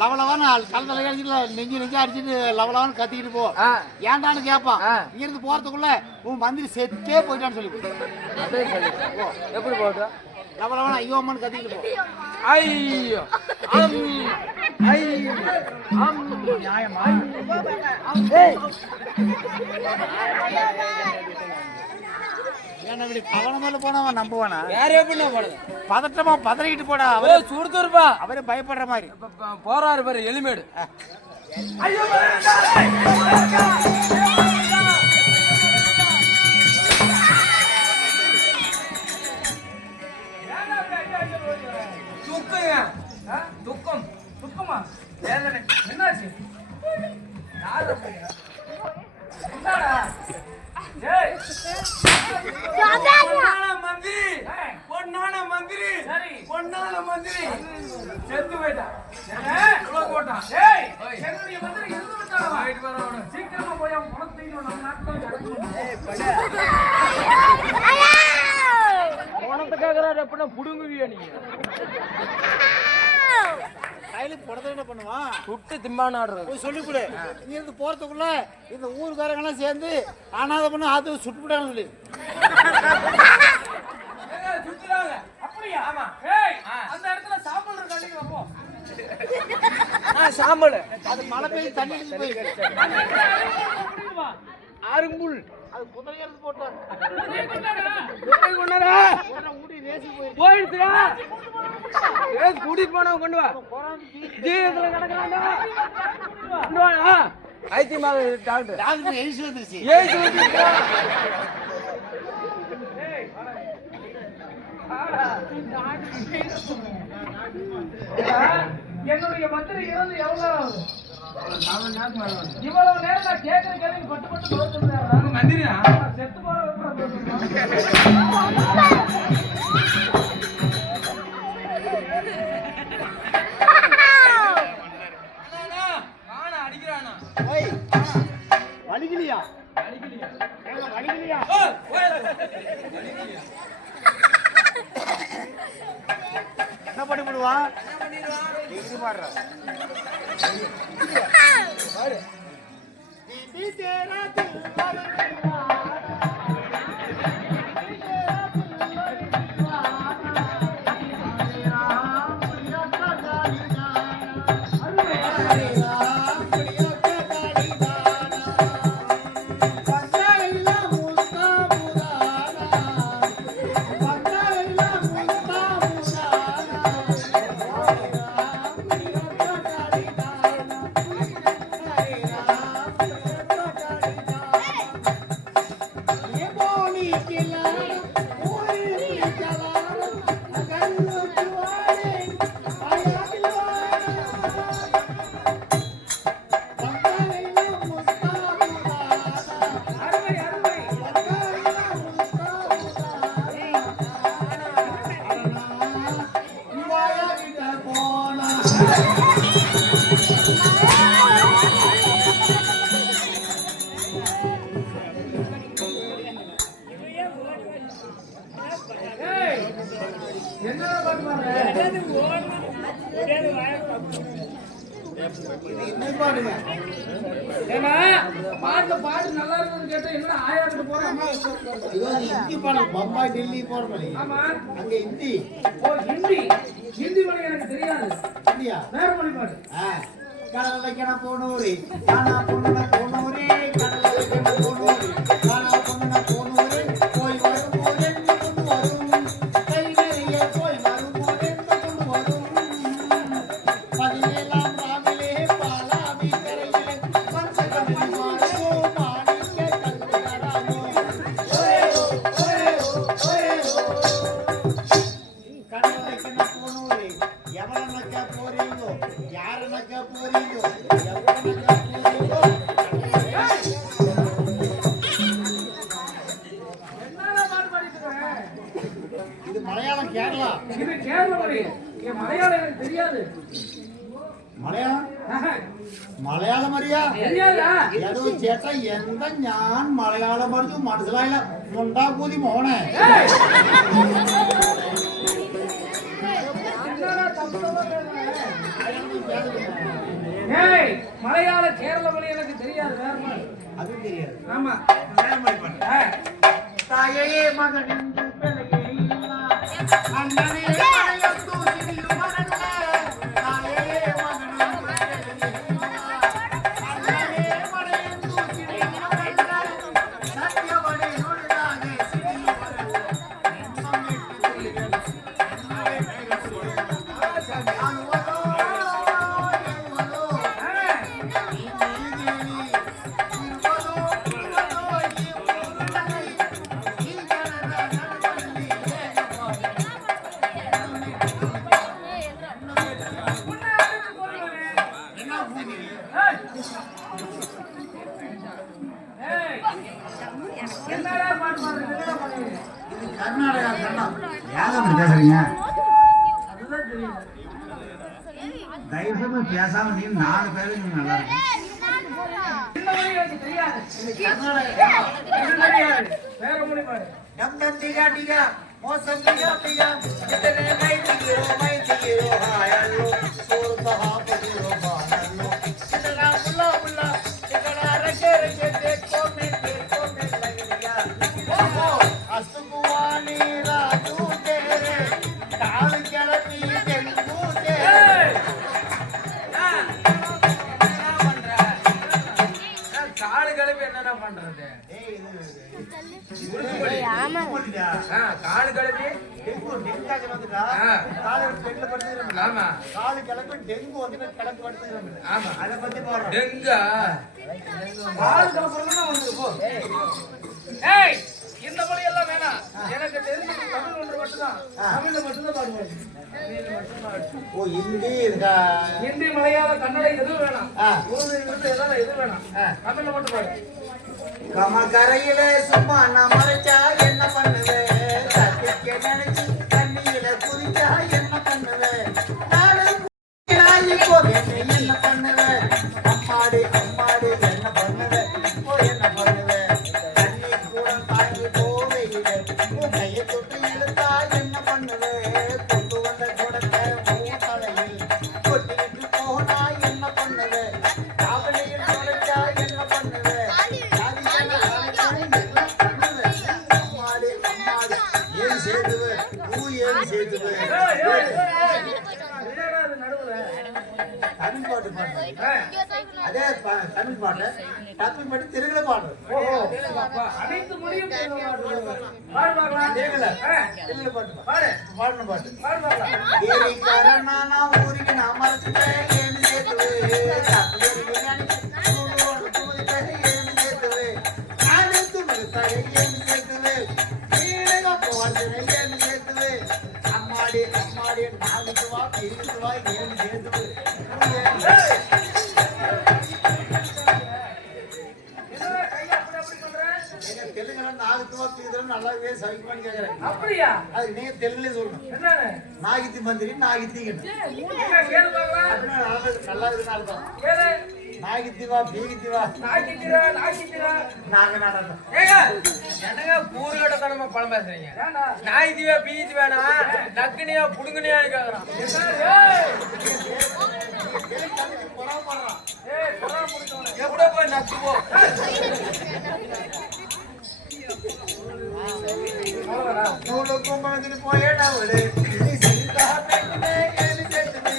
லவலவான்னு கலந்தல அடிச்சுட்டு நெஞ்சு நெஞ்சு அடிச்சுட்டு லவலவான்னு கத்திக்கிட்டு போ. ஆ, ஏன்டான்னு கேட்பான். ஆ. இங்கிருந்து போறதுக்குள்ள உன் மந்திரி செத்தே போயிட்டான்னு சொல்லி அப்படியே சொல்லு. எப்படி போட்டோம்? லவலவான ஐயோ அம்மான்னு கத்திக்கிட்டு போ. ஐயோ, அம், ஐயோ, அம். நியாயமா? ஏன்னா இப்படி கவனமால போனா அவன் நம்புவானா? வேற எப்படின்னா போடுது? பதட்டமா பதறிக்கிட்டு போடா. ஓ, சுடுத்துருப்பா. அவரே பயப்படுற மாதிரி. போறாரு பாரு எலிமேடு. ஐயோ, துக்குங்க. துக்கம். துக்கமா? வேதனை. என்னாச்சு? யாரு அப்படி? என்னடா? ஏய், பொன்னான மந்திரி, பொன்னான மந்திரி, சரி. பொன்னான மந்திரி செத்து போயிட்டான். என்ன? உள்ள போட்டான். ஏய், ஓய். என்னுடைய மந்திரி இருந்து விட்டாளா? போயிட்டு வர அவனு. சீக்கிரமா போய் அவன் பணத்தை தூக்கிட்டு நம்ம நாட்டுல இறக்கணும். பணத்தை கேக்குறாரு எப்படின்னா புடுங்குவியா நீங்க? கையில புடத்தை என்ன பண்ணுவான்? சுட்டு திம்பான்னு ஆடுறது. போய் சொல்லி கொடு. இங்க இருந்து போறதுக்குள்ள இந்த ஊருக்காரங்கெல்லாம் சேர்ந்து அனாதை பண்ண ஆத்து சுட்டுவிட்டான்னு சொல்லி. சுத்துறாங்க. அப்படியா? ஆமா. ஏய், ஆ. அந்த இடத்துல சாம்பல் இருக்கு, அள்ளிட்டு வா, போ. சாம்பல். அது மழை பெய்து தண்ணி அடிச்சு போய் கூட்டிட்டு வா. அரும்புல். அது குதிரை எடுத்து போட்டார். நீ கொண்டாடா. கொண்டாரா? ஊட்டி ரேசி போய் போயிடுச்சுடா. ஏய், கூட்டிட்டு போனா கொண்டு வா. ஜீவத்துல கிடக்குறான்டா. கொண்டு வாடா. ஐத்தியமா டாக்டர். டாக்டர் எழுதி வந்துருச்சு. ஏய், சொல்லிட்டா. என்னுடைய மந்திரி இறந்து எவ்வளவு நேரம் ஆகுது? இவ்வளவு நேரம் நான் கேட்கிற கேள்வி பட்டு பட்டு சொல்லுறேன். மந்திரியா? செத்து போற அடிக்கிறானா? ஓய், வலிக்கலையா? ஏங்க, வலிக்கலையா? என்ன பண்ணி விடுவான்? எங்க பாடுற? என்னடா பாட்டு பாடுற? ஏன்னா பாட்டு பாட்டு நல்லா இருக்குன்னு கேட்டா என்ன ஆயிரத்து போற அம்மா ஹிந்தி பாடம் பம்பாய் டெல்லி போறோம். ஆமா அங்க ஹிந்தி. ஓ ஹிந்தி ஹிந்தி மொழி எனக்கு தெரியாது. இந்தியா வேற மொழி பாடு. கடல் வைக்கண போனூரி காணா பொண்ணுன போனூரி கடல் வைக்கண போனூரி காணா பொண்ணுன போனூரி போய் வரும் போதென்று கொண்டு வரும் கை நிறைய போய் வரும் போதென்று கொண்டு வரும் 17ஆம் ராவிலே பாலாவி கரையிலே பஞ்சகமணி மாறோ மாணிக்க கல்லுகராமோ ஓயோ கடல் வைக்கண போனூரி எவரனக்க போறீங்கோ யாரனக்க போறீங்கோ எவரனக்க போறீங்கோ என்னடா பாட்டு பாடிட்டு இருக்க? இது மலையாளம் கேரளா. இது கேரள மொழி. என் மலையாளம் எனக்கு தெரியாது. മലയാളം ஆஹா, മലയാളം അറിയാ தெரியாதா? ഏതോ ചേട്ടാ എന്താ ഞാൻ മലയാളം പറഞ്ഞു മനസ്സിലായില്ല മുണ്ടാക്കൂതി മോനെ ஏய்! என்னடா தப்பு தப்பா பேசுற? ஏய், மலையாள கேரள மொழி எனக்கு தெரியாது. வேற மொழி. അത് தெரியாது ஆமா ஆ. തായേ മകൻ അണ്ണനെ മഴയത്തു തിരിയുമണല്ല തായേ മകൻ അണ്ണനെ മഴയത്തു തിരിയുമണല്ല സത്യവനെ നുഴലാകെ തിരിയുമണല്ല അനുവദോ അനുവദോ ஏய், என்னடா பாட்டு பாடுற? என்னடா பாடுற? கர்நாடகா கண்ணம் ஏன் அப்படி பேசுறீங்க அதுதான் தெரியும். தயவு செய்து பேசாம நீ 4 பேரு நீங்க நல்லா இருக்கு இந்த மொழி எனக்கு தெரியாது. கர்நாடகா இது தெரியாது. வேற மொழி பாடு. நம் டிகா டிகா மோசம் டிகா டிகா जितने मैं दियो हायलो सोर कहा पदिरो बानलो कितना बुला बुला कितना रखे रखे देखो मैं लग गया ओहो असुकुवानी राजू तेरे काल केलपी तेलुगु तेरे ஏய்! ஆ, என்ன பண்ற? காலு கழுவி என்னடா பண்றது? ஏய் ஆமாங்க. காலு கழுவி டெங்கு டெங்காக வந்துட்டா காலை பெட்ல படுத்துறாங்க ஆமா காலு கிளம்பி டெங்கு வந்து கிளம்பி படுத்துறாங்க ஆமா அத பத்தி பாடுறோம் டெங்கா காலு கலப்புறதுன்னா வந்து போ. ஏய், இந்த மொழி எல்லாம் வேணாம். எனக்கு தெரிஞ்சது தமிழ் ஒன்று மட்டும்தான். தமிழ்ல மட்டும்தான் பாடுவேன். ஓ ஹிந்தி இருக்கா ஹிந்தி மலையாளம் கன்னடம் எதுவும் வேணாம். ஆ. உருது இருந்து எல்லாம் எதுவும் வேணாம். தமிழ்ல மட்டும் பாடு. கமல் கரையில சும்மா நான் மறைச்சா என்ன பண்ணுவே சத்திக்க நினைச்சு தண்ணியில குதிச்சா என்ன பண்ணுவே நானும் இப்போ என்ன பண்ணுவே அம்மாடி அம்மாடி என்ன பண்ணுவே இப்போ என்ன பண்ணுவே தண்ணி கூட தாங்கி போவையில உன் கையை தொட்டு இழுத்தா என்ன பண்ணுவே கொண்டு வந்த குடத்தை மூத்தலையில் கொட்டிக்கிட்டு போனா என்ன பண்ணுவே காவலியில் தொலைச்சா என்ன பண்ணுவே என்னடா இது நடுவுல? தமிழ் பாட்டு பாடுறேன் அதே தமிழ் பாட்டு தமிழ் பாட்டு தெலுங்குல பாடுறேன் ஓஹோ, அப்பா, அனைத்து மொழியும் தெரியும் பாடு. பாடு பார்க்கலாம். தெலுங்குல தெலுங்குல பாட்டு பாடு பாடின பாட்டு பாடு பார்க்கலாம். ஏரிக்காரனா நான் ஊருக்கு நான் மறைச்சிட்டேன் ஏன்னு சேர்த்துவே தப்பு பிரியாணி ஏன்னு சேர்த்துவே நானே துணுத்தாயே ஏன்னு சேர்த்துவே நீங்க போவாடுறே ஏன்னு சேர்த்துவே அம்மாடி அம்மாடி நாளுக்கு வா பிரித்து வா ஏன்னு சேர்த்துவே என்னடா கையை அப்படி அப்படி பண்ற? தெலுங்குல நாளுக்கு வா பிரித்து நல்லாவே சைன் பண்ணி கேக்குறேன். அப்படியா? அது நீங்க தெலுங்குல சொல்லணும். என்னன்னு? நாகித்தி மந்திரி நாகித்திங்க. கேளு பாக்கலாம். அப்படின்னா நல்லா இருக்குன்னு அர்த்தம். கேளு. நாகித்திவா பீகித்திவா நாக்கித்திரா நாங்க நடந்தோம். ஏங்க என்னங்க பூரியோட கடமை பழம் பேசுறீங்க? நாய்திவா பீதிவானா நக்குனியா புடுங்குனியான்னு கேக்குறான். எப்படா போய் நக்கு போ. நூலு கும்பலத்துக்கு போயேடா விடு. நீ சிரித்தா பெண்ணுமே ஏன்னு சேர்த்துமே.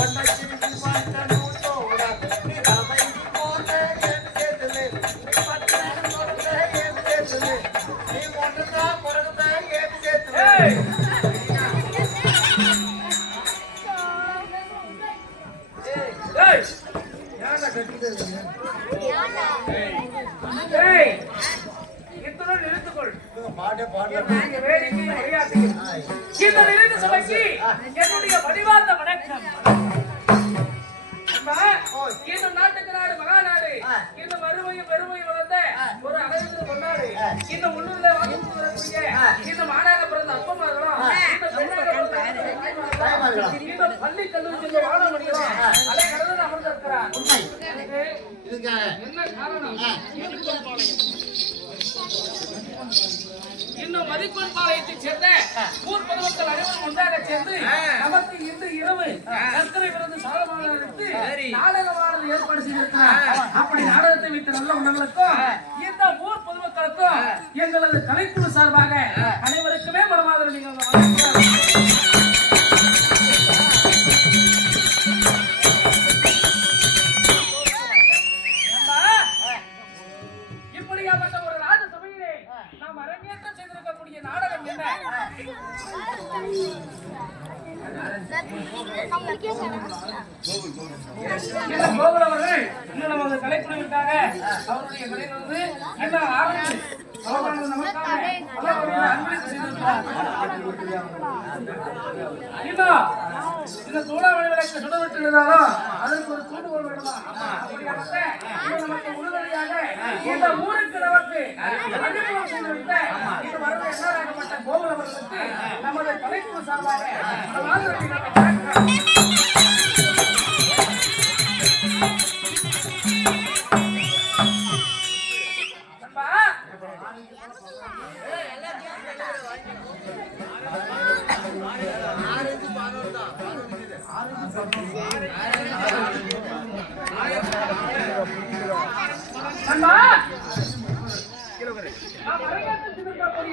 ஒன்றை சிரித்து பார்த்த நூலோட. நீ தலைமைக்கு போன ஏன்னு சேர்த்துமே. நீ பட்டணம் கொடுத்த ஏன்னு சேர்த்துமே. நீ ஒன்றுதான் பிறகுத ஏன்னு சேர்த்துமே. இத்துடன் நிறுத்துக்கொள். பாட்டே பாடல. நீங்க வேடிக்கை விளையாட்டுகள். இந்த நிறைந்த சபைக்கு என்னுடைய வடிவார்ந்த வணக்கம். அம்மா, இந்த நாட்டுக்கு நாடு மகாநாடு. இந்த மறுமையும் பெருமையும் வளர்ந்த ஒரு அனைத்து கொண்டாடு. இந்த உள்ளூர்ல வாழ்ந்து வரக்கூடிய இந்த மாநாட பிறந்த அப்பமார்களும் இந்த பெண்ணாக பிறந்த தாய்மார்களும் இந்த பள்ளி கல்லூரியில் மாணவர்களும் அதை கடந்து அமர்ந்திருக்கிறார். என்ன காரணம்? இன்னும் மதிப்பெண் பாளையத்தைச் சேர்ந்த ஊர் பொதுமக்கள் அனைவரும் ஒன்றாக சேர்ந்து நமக்கு இன்று இரவு சர்க்கரை விருந்து சாதமானதற்கு நாடகமானது ஏற்பாடு செய்திருக்கிறார். அப்படி நாடகத்தை வைத்த நல்ல உணர்வுகளுக்கும் இந்த ஊர் பொதுமக்களுக்கும் எங்களது கலைக்குழு சார்பாக அனைவருக்குமே மனமாதரவு நீங்கள் இப்படியாப்பட்ட ஒரு ராஜ சபையிலே நாம் அரங்கேற்றம் செய்திருக்கக்கூடிய நாடகம் என்ன? கோகுல் அவர்கள் இன்னும் நமது கலைக்குழுவிற்காக அவருடைய கலையிலிருந்து இன்னும் ஆரம்பித்து அவர்கள் நமக்காக அவருடைய அன்பளிப்பு செய்திருக்கிறார். இன்னும் இந்த சூடாமணி விளக்கு சுடவிட்டு இருந்தாலும் அதற்கு ஒரு தூண்டுகோல் வேண்டுமா? அப்படியாகத்த நமக்கு உறுதுணையாக இந்த ஊருக்கு நமக்கு அறிமுகம் செய்திருந்த இந்த வருடம் எண்ணாகப்பட்ட கோகுல் அவர்களுக்கு நமது கலைக்குழு சார்பாக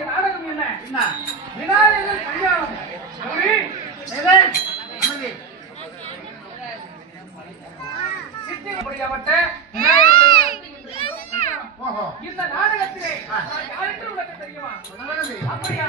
நாடகம் என்ன? விநாயகர் கல்யாணம். சித்திரப்பட்ட இந்த நாடகத்திலே யாருக்கு உனக்கு தெரியுமா? அப்படியா?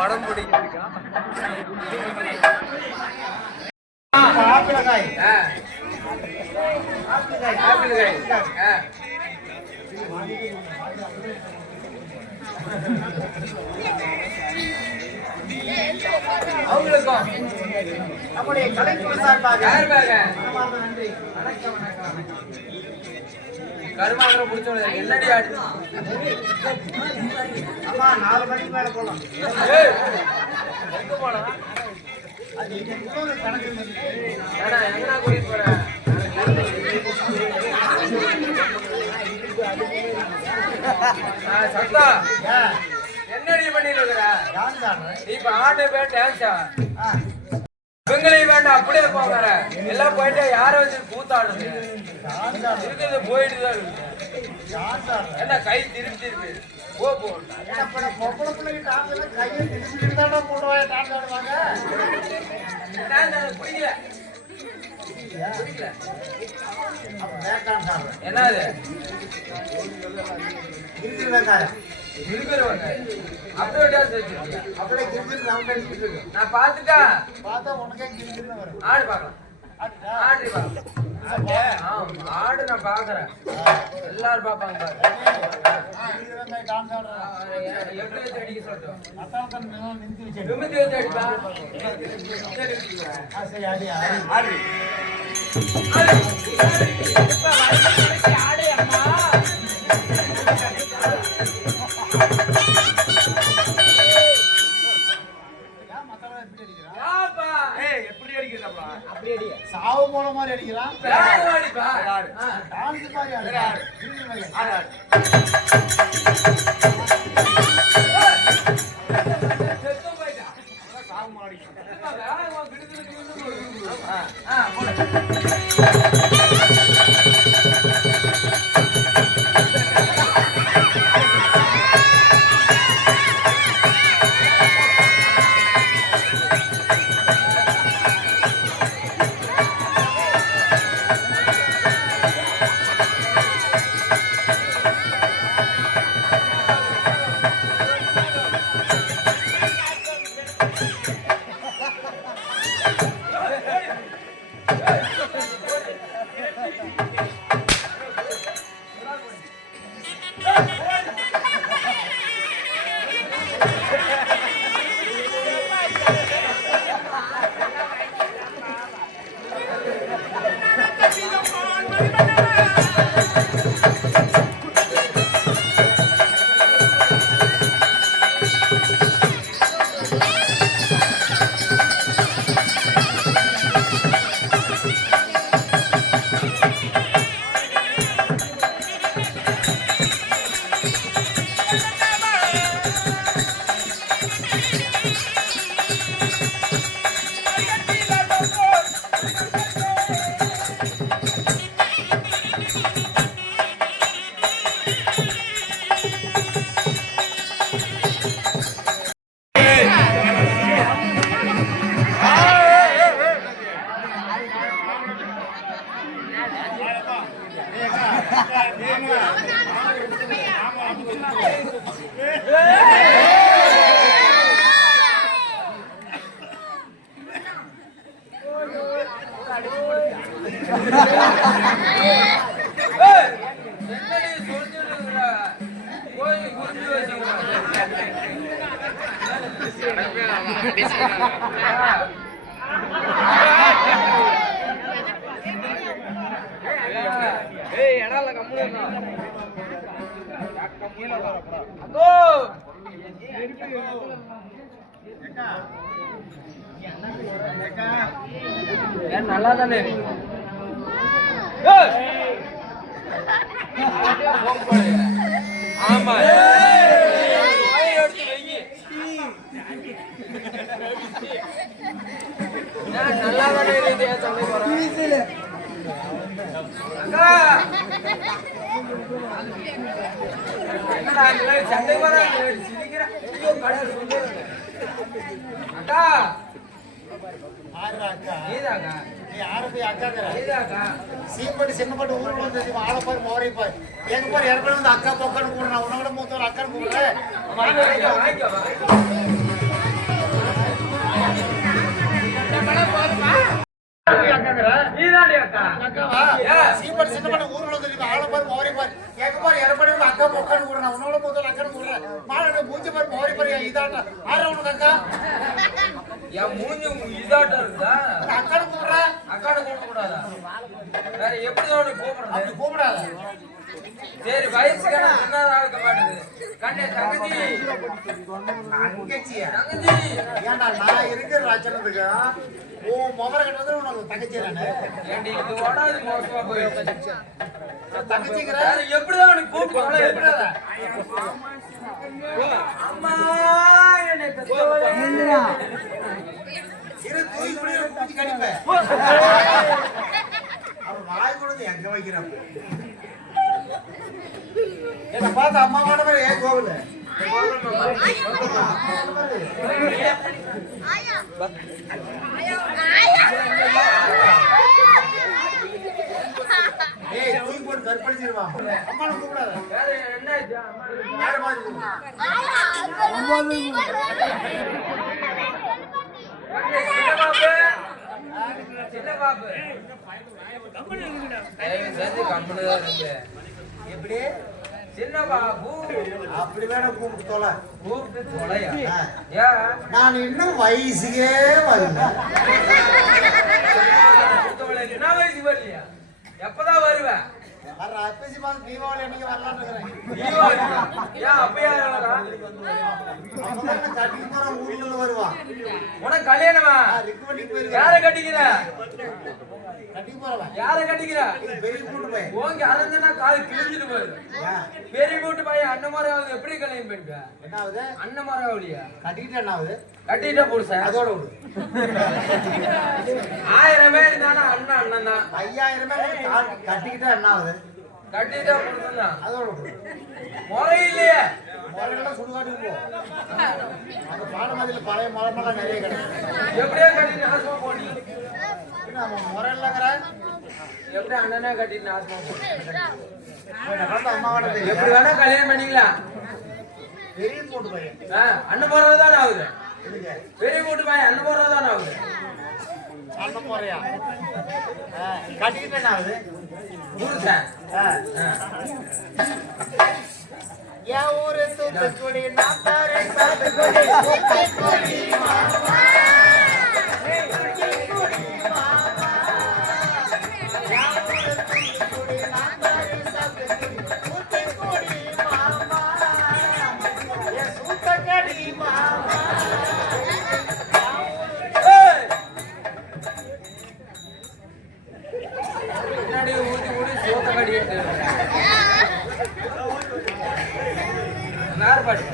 உடம்பு பிடிக்கிறதுக்கா ஆப்பிளக்காய் ஆப்பிள் காய் அவங்களுக்கும் நம்முடைய கலைக்குழு சார்பாக யாருக்காக மனமார்ந்த நன்றி. கருமாந்திரம் பிடிச்சவங்க என்னடி ஆடி அம்மா 4 மணிக்கு மேல போலாம். எங்க போனா அது இங்க இன்னொரு கணக்கு இருக்கு. ஏடா எங்கடா கூட்டிட்டு போற சத்தா ஏன்? என்னடி பண்ணிட்டு இருக்கிற டான்ஸ் ஆடுறேன். நீ இப்ப ஆட்டு பேர் டான்ஸா ஆ, இவங்களையும் வேண்டாம் அப்படியே போங்க எல்லாம் போயிட்டு யாரை வச்சு கூத்தாடுது டான்ஸ் ஆடுறேன். இருக்கிறது போயிட்டு தான் இருக்கு டான்ஸ் ஆடுறேன். என்ன கை திருப்பி போ என்ன பண்ண, பொம்பளை பிள்ளைங்க டான்ஸ் எல்லாம் கையை திருப்பிட்டு தானே போடுவாங்க, டான்ஸ் ஆடுவாங்க. பிடிக்கல பிடிக்கல அப்ப பேக் டான்ஸ் ஆடுறேன். என்னது கிரிக்கெட் வெங்காயம். இருக்கிறவங்க அப்படியே டான்ஸ் வச்சிருக்கீங்க அப்படியே கிரிக்கெட் ரவுண்ட் அடிச்சுட்டு இருக்கு. நான் பார்த்துட்டா பார்த்தா உனக்கே கிரிக்கெட்னு வரும். ஆடு பார்க்கலாம் ஆடு பார்க்கலாம் ஆடு நான் பார்க்கறேன் எல்லாரும் பார்ப்பாங்க பாரு கிரிக்கெட் வெங்காயம் டான்ஸ் ஆடுறேன். எப்படி வச்சு அடிக்க சொல்றோம் அதான் தான் நிறுத்தி வச்சிருக்கேன். நிமித்தி வச்சு அடிப்பா ஆ, சரி, அடி, அடி. ஆடு ஏன் மத்தவன் எப்படி அடிக்கிறான்? எப்படி அடிக்கிறப்பா சாவு போன மாதிரி அடிக்கிறான். அடிப்பா டான்ஸ் மாதிரி அடிக்கிறான். கிரிக்கெட் வெங்காயம். செத்து போயிட்டா சாவு மாதிரி அடிக்கிறான். ஏய் எடால கம்முனு அக்கோ ஏன் நல்லா தானே ஆமா நல்லா தானே இருக்குது சொல்ல போறேன் சண்டை வர சிரிக்கிறேன் அக்கா நீதாக்கா சீப்பட்டு சின்னப்பட்டு ஊருக்கு வந்து ஆளப்பாரு மோரைப்பாரு எங்க பாரு இறப்பட வந்து அக்கா பொக்கான்னு கூடுறேன் உன்னோட மூத்தவர் அக்கான்னு கூடுறேன் சீப்பட்டு சின்னப்பட்டு ஊருக்கு வந்து ஆளப்பாரு மோரைப்பாரு எங்க பாரு இறப்பட வந்து அக்கா பொக்கான்னு கூடுறேன் உன்னோட மூத்தவர் அக்கான்னு கூடுறேன் மாலை மூஞ்சி பாரு மோரைப்பாரு இதாட்டா ஆறு உனக்கு அக்கா என் மூஞ்சி இதாட்டா இருக்குதா அக்கான்னு கூடுறேன் அக்கானு கூப்பிட கூடாதா வேற எப்படிதான் கூப்பிடுறது அப்படி கூப்பிடாத சரி வயசுக்கான சின்னதா இருக்க மாட்டேங்குது கண்ணே தங்கச்சி தங்கச்சியா தங்கச்சி ஏன்டா நான் இருக்கிற லட்சணத்துக்கு உன் முகர கட்டுறது உனக்கு தங்கச்சி நானு ஏண்டி இது ஓடாது மோசமா போயிடுச்சு தங்கச்சிங்கிற வேற எப்படிதான் உனக்கு கூப்பிடுறாங்க எப்படிடா அம்மா என்னை பெத்தவளே. இரு தூக்கி இப்படி பூச்சி கடிப்பேன் அவன் வாய் கொடுத்து எங்க வைக்கிறான் என்ன பார்த்து அம்மா மாட்ட மாதிரி ஏன் கோவில் ஏய் தூக்கி போட்டு கற்பழிச்சிருவான் அம்மா கூப்பிடாத வேற என்ன இது? அம்மா யார மாதிரி சின்ன பாப்பு சேர்ந்து கம்பெனிதான் இருக்கு எப்படி சின்ன பாபு அப்படி வேணும் கூப்பிட்டு தொலை கூப்பிட்டு தொலையா ஏன் நான் இன்னும் வயசுக்கே வரல என்ன வயசு வரலையா எப்பதான் வருவேன் வர்ற அப்பசி மாதம் தீபாவளி அன்னைக்கு வரலான்னு இருக்கிறேன் தீபாவளி ஏன் அப்பயா வரா அப்பதான் கட்டிக்கு போற ஊர்ல வருவான் உனக்கு கல்யாணமா ரிக்கு பண்ணிட்டு போயிருக்கேன் யார கட்டிக்கிற கட்டிக்கு போறவன் யார கட்டிக்கிற இது பெரிய கூட்டு போய் உங்க அறந்தனா காது கிழிஞ்சிட்டு போயிரு பெரிய கூட்டு பையன் அண்ணன் மரம் எப்படி கல்யாணம் பண்ணிக்க என்ன ஆகுது அண்ணன் மரம் அவளியா கட்டிக்கிட்டு என்ன ஆகுது கட்டிட்டா புருஷன் அதோட விடு 1000 பேர் தானே அண்ணன் அண்ணன் தான் 5000 கட்டிக்கிட்டா என்ன ஆகுது கட்டிட்டா புருஷன் தான் அதோட விடு முறை இல்லையே முறையெல்லாம் சுடுகாட்டுக்கு போ அந்த பாடமதியில் பழைய மரமெல்லாம் நிறைய கிடைக்கும் எப்படியா கட்டிட்டு நாசமா போனி நம்ம முறையில்லங்கிற எப்படி அண்ணனா கட்டிட்டு நாசமா போனி அம்மாவோட எப்படி வேணா கல்யாணம் பண்ணிக்கலாம் பெரிய போட்டு பையன் அண்ணன் போறதுதான் ஆகுது இதுங்க பெரிய கூட்டு பையன் அண்ணன் போறதுதான் ஆகுது அண்ணன் முறையா கட்டிக்கிட்டு என்ன ஆகுது புருஷன் என் ஊரு தூத்துக்குடி நாத்தாரு சாத்துக்குடி தூத்துக்குடி மாமா பின்னாடி ஊத்தி ஊடி சோத்த கடிட்டு நார்பாடி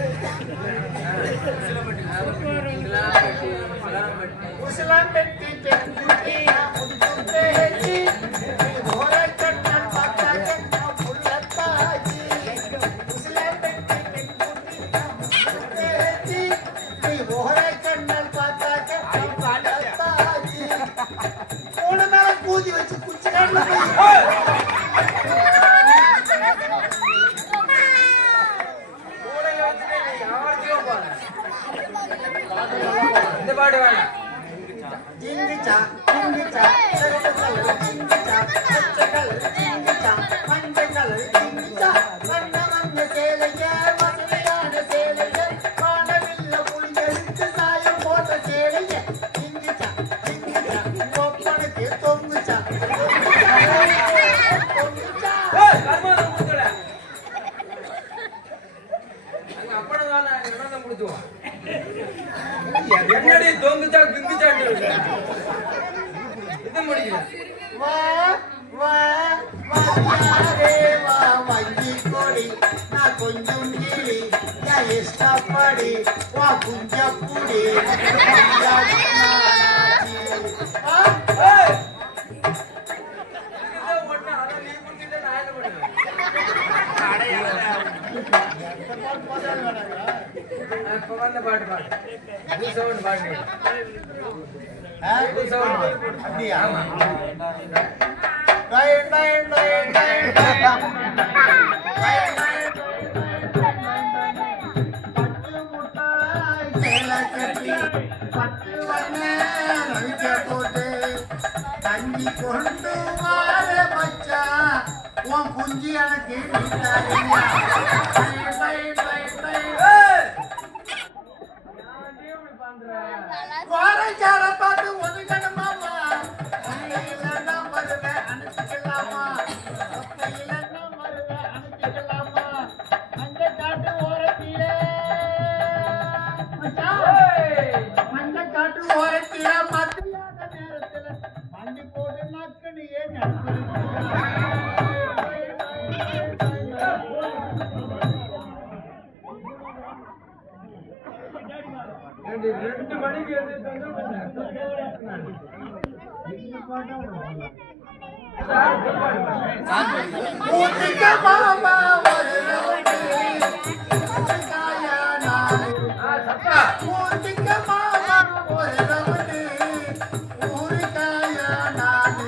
உசிலம்பட்டி தென்குட்டியா முத்துப்பேச்சி ஓரக்கண்ணன் பார்த்தாக்க புள்ளத்தாச்சி உசிலம்பட்டி தென்குட்டியா முத்துப்பேச்சி ஓரக்கண்ணன் பார்த்தாக்க புள்ளத்தாச்சி மூணு மேல கூதி வச்சு குச்சி காட்டுல போய் இந்த பாடு வேணாம் ஜிங்கிச்சா ஜிங்கிச்சா செவப்பு கலர் ஜிங்கிச்சா பச்சை கலர் ஜிங்கிச்சா மஞ்சள் கலர் ஜிங்கிச்சா வண்ண வண்ண சேலைய வசதியான சேலைய வானவில்ல புலிகளுக்கு சாயம் போட்ட என்னடி தொங்குச்சா பிங்குச்சான்னு இருக்கு. இது முடிக்கல. வா வா வாயாரே வா வஞ்சி கொடி நான் கொஞ்சம் கிளி என் இஷ்டப்படி வா குஞ்சப்புடி ஏய்! இதுதான் ஒண்ணு. அதான் நீ புடிச்சிட்டா நான் என்ன பண்ணுவேன்? இப்ப வந்த பாட்டு பாடு. புது sound பாடு. புது sound. அப்படியா? ஆமா. டை டை டை டை டை பட்டு முட்டாய் சேலை கட்டி பட்டு வண்ண நழுக்க போட்டு கஞ்சி கொண்டு வார மச்சான் உன் குஞ்சு எனக்கு நீட்டாரியா. டை டை டை டை ஏய்! நான் இப்படி பண்றேன். வாரஞ்சார பார்த்து ஒதுங்கணுமாமா இல்லைன்னா வருவேன் அனுப்பிக்கலாமா இல்லைன்னா வருவேன் அனுப்பிக்கலாமா அந்த காட்டு ஓரத்திலே அந்த காட்டு ஓரத்திலே மத்தியான நேரத்துல வண்டி போட்டு நக்குன்னு ஏன் ரெண்டு மணிக்கு எழுதிட்டு ஊத்திக்க மாமா ஒரு ரவுண்டு ஊத்திக்காயா நான் சத்தா ஊத்திக்க மாமா ஒரு ரவுண்டு ஊருக்காயா நான்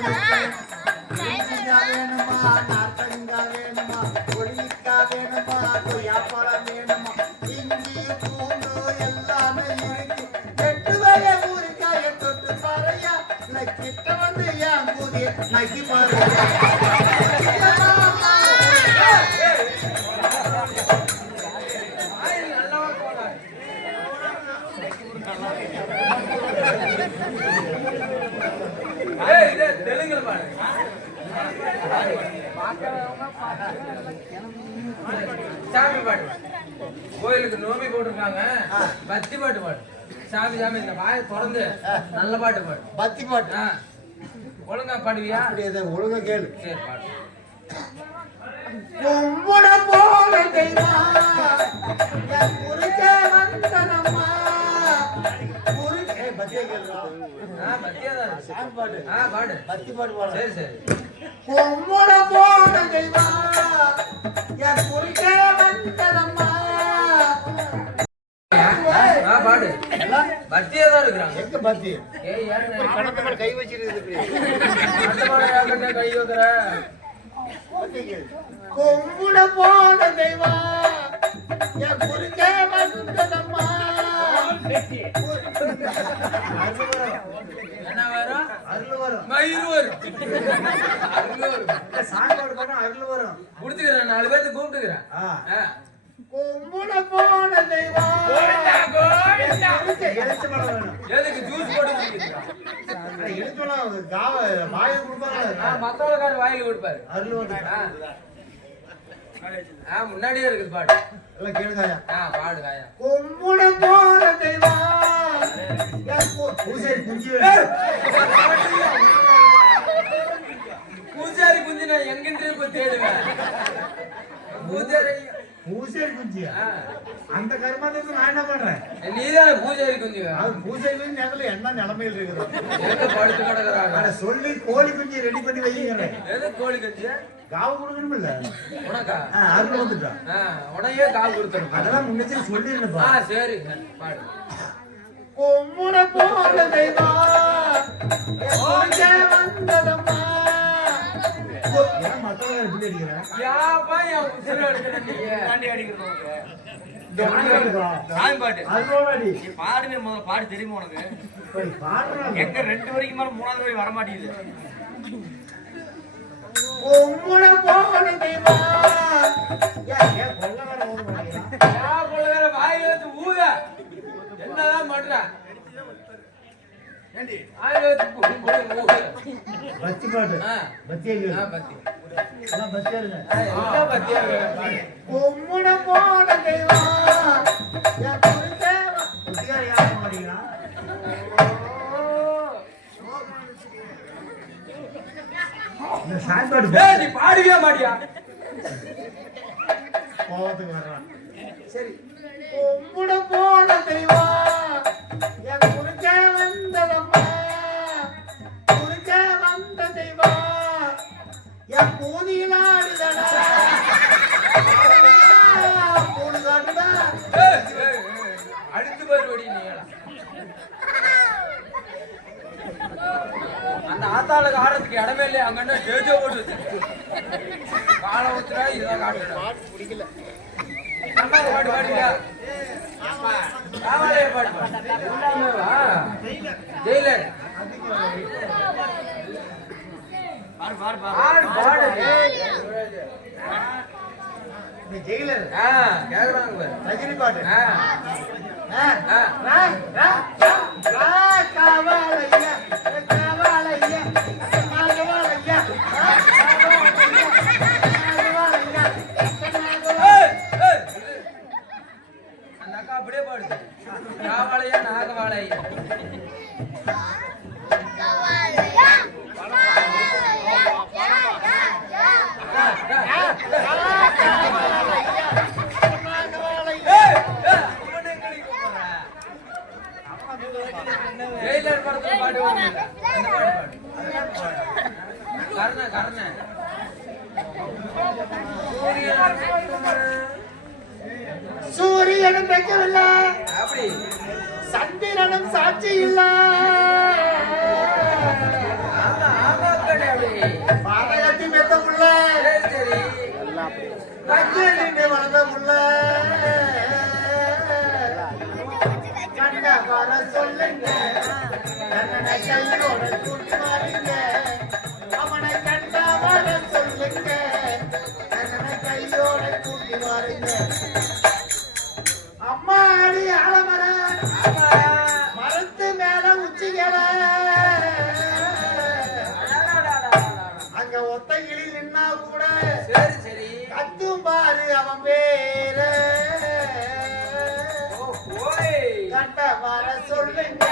இஞ்சிக்கா வேணுமா நாத்தங்கா வேணுமா ஒளிக்கா வேணுமா கொய்யாப்பழம் வேணுமா இஞ்சி பூண்டு எல்லாமே இருக்கு எட்டு வகை ஊருக்காய தொட்டு பாறையா நான் கிட்ட வந்து ஏன் கூதிய நக்கி பாரு நல்லவா போனார். ஏய் இது தெலுங்குல பாடு. சாமி பாட்டு. கோயிலுக்கு நோம்பி போட்டிருக்காங்க. பக்தி பாட்டு பாடு. சாமி சாமி இந்த வாயை திறந்து நல்ல பாட்டு பாடு. பத்தி பாட்டு ஆ. ஒழுங்கா பாடுவியா? அப்படி இதை ஒழுங்கா கேளு சரி பாடு. கும்பிட போல தெய்வா என் குருக்கே வந்தனம்மா குருக்கே பத்தியா கேளுடா பத்தியா தான் இருக்கு. சாமி பாட்டு பாடு. பத்தி பாட்டு பாடு சரி சரி. கும்பிட போல தெய்வா என் குருக்கே வந்தனம்மா பாடு. பத்தியா தான் இருக்கிறாங்க. எங்க பத்தி ஏய் யாரு கணத்து மேல கை வச்சிருக்கு கை வைக்கிற கும்பிட போல தெய்வா என் குருக்கே வந்தனம்மா என்ன வரும்? அருள் வரும் மயிறு வரும். அருள் வரும். சாப்பாடு பண்ணா அருள் வரும் குடுத்துக்கிறேன். 4 பேர்த்து கூப்பிட்டுக்கிறேன். கும்பிட போல தெய்வா எழுத்துமலை வேணும் எதுக்கு ஜூஸ் போட்டு குடிக்கிறா? எழுத்துமலை காவ வாயை கொடுப்பாங்க மத்தவங்களுக்கார வாயில கொடுப்பாரு. அருள் வந்து முன்னாடியே இருக்குது பாடு. எல்லாம் கேளுதாயா பாடு காயா. கும்பிட போல தெய்வா பூசேரி குஞ்சு பூஜாரி குஞ்சு நான் எங்கின்றே போய் தேடுவேன். பூஜாரி பூசேரி குஞ்சியா அந்த கர்மாந்தத்தை நான் என்ன பண்றேன் நீதானே பூஜாரி குஞ்சு. அது பூசேரி குஞ்சு நேரத்துல என்ன நிலைமையில் இருக்குது எங்க படுத்து கிடக்குறாங்க. அதை சொல்லி கோழி குஞ்சு ரெடி பண்ணி வைக்கிறேன் எது கோழி குஞ்சு? காவு கொடுக்கணும் இல்ல உனக்கா? அருள் வந்துட்டான் உனையே காவு கொடுத்துருப்பா. அதெல்லாம் முன்னே சொல்லிருந்தப்பா சரி பாடு. கும்பிட போல தெய்வா வந்ததம்மா ஏன் மத்தவங்க எப்படி அடிக்கிறேன் யாப்பா என் உசுரை எடுக்கிற நீங்க? சாமி பாட்டு அருளோட அடி நீ பாடுங்க முதல்ல பாடு தெரியுமா உனக்கு? பாடுறாங்க எங்க 2 வரைக்கும் மேல 3வது வரை வர மாட்டேங்குது. கும்பிட போல தெய்வா ஏன் கொல்ல வர ஓட மாட்டேங்கிறான் யா கொள்ளக்கார வாயில வச்சு ஊத. என்னதான் பண்ற? வாயில வச்சு ஊத. பத்தி பாட்டு பத்தியா கேளு பத்தி. எல்லாம் பத்தியா இருங்க என்ன பத்தியா பாடு. கும்பிட போல தெய்வா என் குருதேவா மாட்டேங்கிறான். இந்த சாய்பாடு ஏய், நீ பாடவே மாட்டியா? கோவத்துக்கு வர்றான். சரி கும்பிட போன தெய்வம் என் குறுக்க வந்ததம்மா, குறுக்க வந்த தெய்வம் என் பூதியில் ஆடுதடா, பூடு காட்டுதா. ஏய், ஏய், ஏய், அடுத்து வருவடி நீங்களா? அந்த ஆத்தாளுக்கு ஆடுறதுக்கு இடமே இல்லையா? அங்க என்ன ஜேஜோ போட்டு காலை ஊத்துறா, இதான் காட்டுறா. பாடு பாடுங்க. காவாலே பாடு எல்லாமே வா. ஜெயிலர் பாடு பாடு. இந்த ஜெயிலர் கேக்குறாங்க பாரு. ரஜினி பாட்டு. ஆ. காவாலையா காவாலையா காவாலையா ஏய், ஏய், அந்த அக்கா அப்படியே பாடுது. காவாலையா நாகவாலையா? ஏய், ஏய், அவனை எங்கடி கூப்பிடுற? ஜெயிலர் படத்துல பாட்டு வருது. அந்த பாட்டு பாடு. கர்ண கர்ண சூரியனும் பெக்கவில்லை, அப்படி சந்திரனும் சாட்சி இல்ல, ஆமா ஆமா கண்ணே அப்படி. பாதகத்தி மெத்த புள்ள, சரி கஞ்சலிட்டு வளர்ந்த புள்ள, கண்ட வர சொல்லுங்க, கண்ணனை கையோட கூட்டி வாருங்க, அவனை கண்ட வர சொல்லுங்க, கண்ணனை கையோட கூட்டி வாருங்க. அம்மா அடி ஆலமரம் ஆமா. மரத்து மேல உச்சிகள அங்க ஒத்தைகிளி நின்னா கூட சரி சரி. கத்தும் பாரு அவன் பேரு. ஓய் கண்ட வர சொல்லுங்க,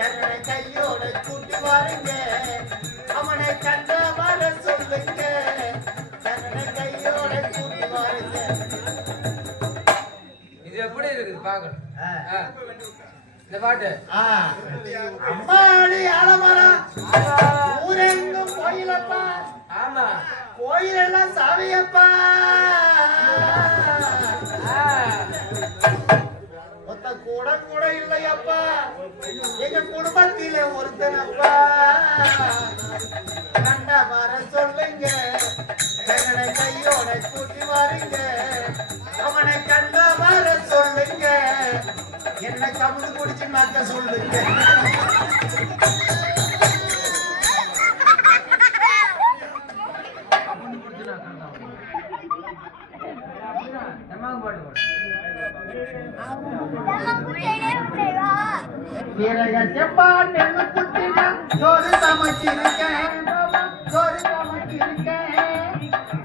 கண்ணனை கையோட கூட்டி வாருங்க, அவனை கண்ட வர சொல்லுங்க, கண்ணனை கையோட கூட்டி வாருங்க. இது எப்படி இருக்குது பாக்கணும். இந்த பாட்டு அம்மாடி ஆலமரம் ஊரெங்கும் கோயிலப்பா, ஆமா. கோயிலெல்லாம் சாமியப்பா, ஒத்த கூட கூட இல்லையப்பா, எங்க குடும்பத்தில ஒருத்தனப்பா, கண்ட வர சொல்லுங்க, கண்ணனை கையோட கூட்டி வாருங்க, அவனை கண்ட வர சொல்லுங்க, என்ன கமுது குடிச்சு நாக்க சொல்லுங்க. அப்படின்னு கொடுத்து நான் கண்டோம். எம்மாங்க பாட்டு பாடு. எப்பா நெல்லு குட்டினா சோறு சமைச்சிருக்கேன், சோறு சமைச்சிருக்கேன்,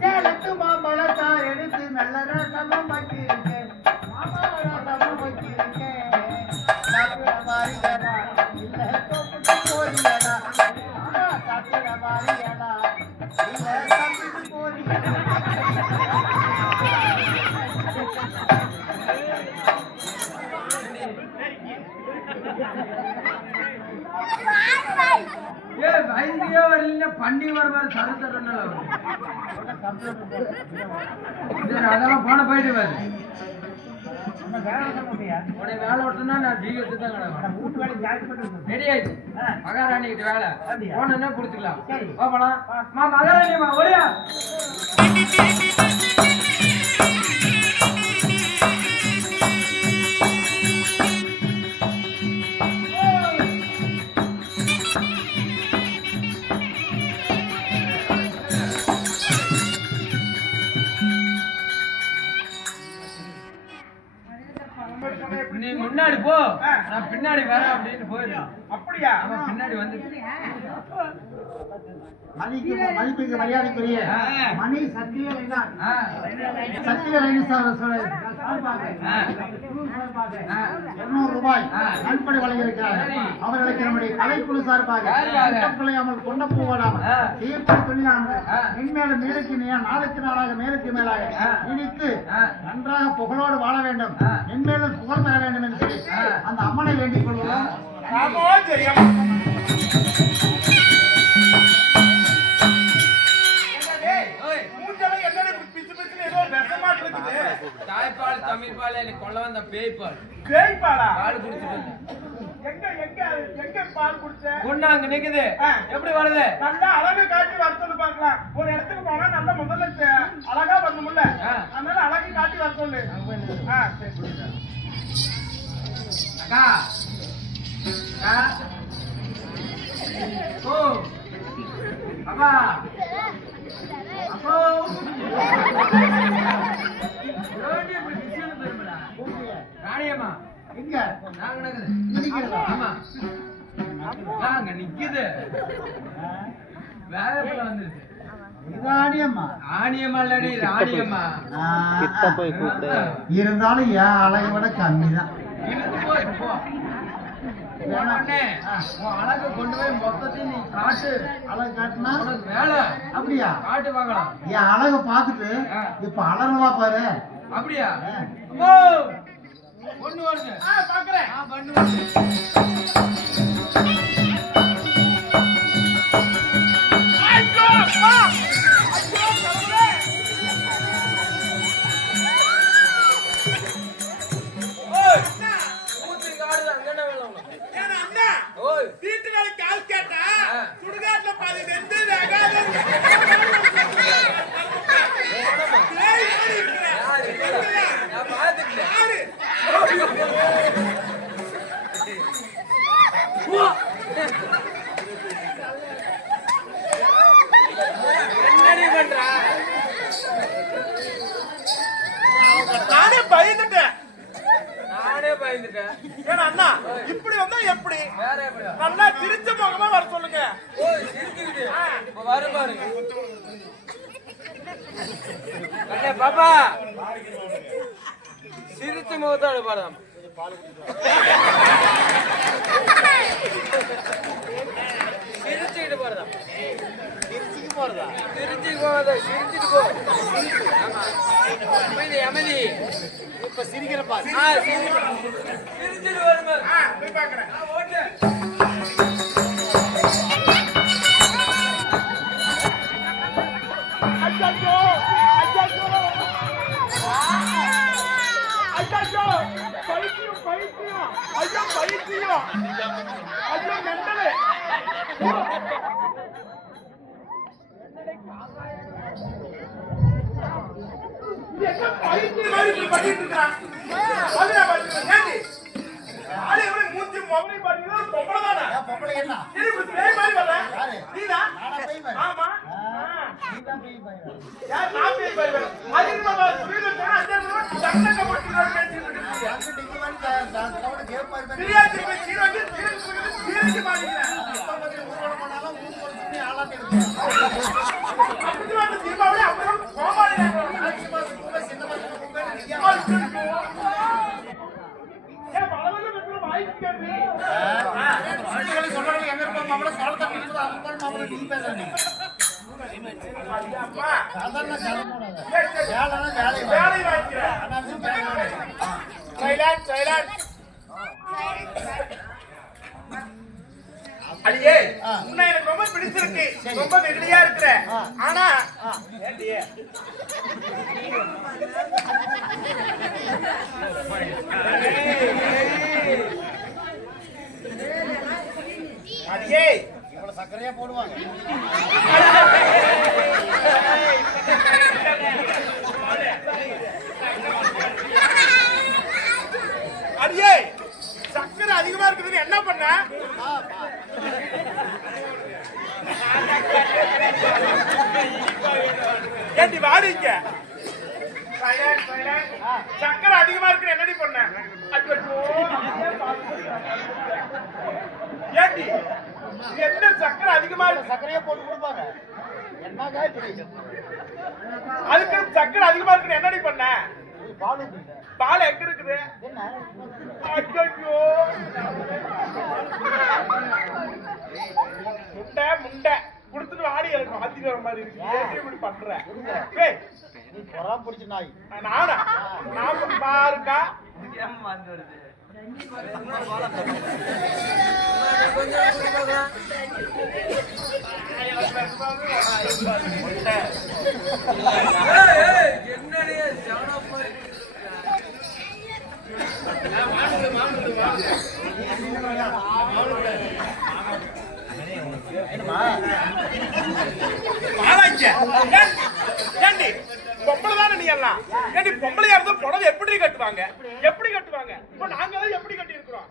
சேலத்து மாம்பழத்தார் எடுத்து நல்ல ரசமும் வச்சிருக்கேன், மாம்பழ ரசமும் வச்சிருக்கேன், சாப்பிட மாறியடா இல்ல தொப்புட்டு போறியடா, சாப்பிட மாறியடா இல்ல சாப்பிட்டு போறியடா. ஏ வயசுக்கே வரல பண்டி வர மாதிரி சரு சருன்னு வரும். சரி, அதெல்லாம் போன போயிட்டு வருது. உடைய வேலை விட்டோம்னா நான் ஜீவித்து தான் கிடக்கும். ரெடி ஆயிடுச்சு மகாராணி கிட்ட வேலை போனா கொடுத்துக்கலாம். போலாம் மகாராணி ஒளியா. நீ முன்னாடி போ, நான் பின்னாடி வரேன் அப்படின்னு போயிருக்கேன். அப்படியா? அவன் பின்னாடி வந்து மதிப்புக்கு மரியாதைக்குரிய மணி சத்தியவேலன் சத்தியவேலன் சார்பாக 200 ரூபாய் நன்கொடை வழங்கியிருக்கிறார். அவர்களுக்கு நம்முடைய கலைக்குழு சார்பாக குலையாமல் கொண்ட போவாடாமல் செய்யப்பட்ட தொழிலானது மென்மேலும் மேலுக்கு நாளுக்கு நாளாக மேலுக்கு மேலாக இனித்து நன்றாக புகழோடு வாழ வேண்டும், மென்மேலும் புகழ் பெற வேண்டும் என்று சொல்லி அந்த அம்மனை வேண்டிக் கொள்வோம். தாய்ப்பால் தமிழ்பால் எனக்கு கொள்ள வந்த பேய்பால் பால் குடிச்சிட்டு எங்க பால் குடிச்ச பொண்ணு அங்க நிக்குது. எப்படி வருது? நல்லா அழகு காட்டி வர சொல்லு பாக்கலாம். ஒரு இடத்துக்கு போனா நல்லா முதல்ல அழகா வரணும்ல, அதனால அழகு காட்டி வர சொல்லு. அக்கா ஓ அப்பா அப்போ ராணியம்மா எங்க நாங்க நடக்குது. ஆமா நாங்க நிக்குது. வேற எப்ப வந்துருச்சு? ராணியம்மா ராணியம்மா இல்லடி ராணியம்மா. இருந்தாலும் என் அழகை விட கம்மிதான். இழுத்து போ போ. உடனே உன் அழகை கொண்டு போய் மொத்தத்தையும் நீ காட்டு. அழகு காட்டுனா உனக்கு வேலை அப்படியா? காட்டு வாங்கலாம். என் அழகை பார்த்துட்டு இப்ப அலறவா பாரு. அப்படியா? ஓ பொண்ணு வருது. பாக்குறேன். பொண்ணு வருது. வீட்டு வேலை கால் கேட்டா சுடுகாட்டுல பாதி வெந்து நான் பாத்துக்கிட்டேன். என்னடி பண்ற? நானே பயந்துட்டேன். நானே பயந்துட்டேன். ஏன்னா அண்ணா இப்படி வந்தா எப்படி? வேற எப்படி? நல்லா சிரிச்ச முகமா வர சொல்லுங்க. ஓ சிரிக்குது. இப்ப வரும் பாருங்க. அண்ணே பாப்பா சிரிச்ச முகத்தோட பாருங்க. சிரிச்சுட்டு போறதா? சிரிச்சுட்டு போறதா? சிரிச்சுட்டு போறதா? சிரிச்சுட்டு போ. ஆமா அமைதி அமைதி. இப்ப சிரிக்கிறப்பா சிரிச்சுட்டு வருங்க. போய் பாக்குறேன். ஓட்டு. ஐயோ பைத்தியம் பைத்தியம். ஐயோ பைத்தியம். ஐயோ மெண்டலே. என்ன பைத்தியம் மாதிரி இப்படி பண்ணிட்டு இருக்கான்? அதுல பைத்தியம் ஏண்டி? ஆளே இவன் மூஞ்சி மொபைல் பாத்தீங்கன்னா பொம்பளை தானே? பொம்பளை என்ன இப்படி பேய் மாதிரி வர? நீதான்? ஆமா. யார் நான் பேய் மாதிரி வர? அது நம்ம வீட்டுல போனா அந்த தண்டனை போட்டுறாரு பேசிட்டு இருக்கு. பிரியாஜி போய் சீரோக்கு சீரோக்கு மாட்டிக்கிறேன். அப்படி வந்து தீபாவளி அப்புறம் கோமாளி ஏன் பலவங்க பெற்ற வாய்ப்பு கேள்வி சொல்றாங்க எங்க இருப்போம் அவளை காலத்தை பிடிச்சது அவங்க அவளை டீ பேசுறாங்க. சாதாரண வேலை வாய்க்கிறேன். அடியே உன்னை எனக்கு ரொம்ப பிடிச்சிருக்கு. ரொம்ப வெகுளியா இருக்கிற. ஆனா ஏண்டியே அடியே இவ்வளவு சக்கரையா போடுவாங்க. அடியே சக்கரை அதிகமா இருக்குதுன்னு என்ன பண்ண? ஏண்டி வாடிங்க சக்கரை அதிகமா இருக்கு என்னடி பண்ண ஏண்டி என்ன சக்கரை அதிகமா இருக்கு சக்கரையே போட்டு கொடுப்பாங்க என்ன காய் அதுக்கு சக்கரை அதிகமா இருக்கு என்னடி பண்ண பால் எங்க இருக்குது முண்டை முண்டை குடுத்துட்டு ஆடி எனக்கு மாத்திட்டு வர மாதிரி இருக்கு இப்படி பண்ற நீ பொறா பிடிச்ச நாய் நானா நான் பாருக்கா பொம்பளை தானே நீ எல்லாம் ஏண்டி பொம்பளையா இருந்தா புடவை எப்படி கட்டுவாங்க எப்படி கட்டுவாங்க இப்ப நாங்க எப்படி கட்டி இருக்கிறோம்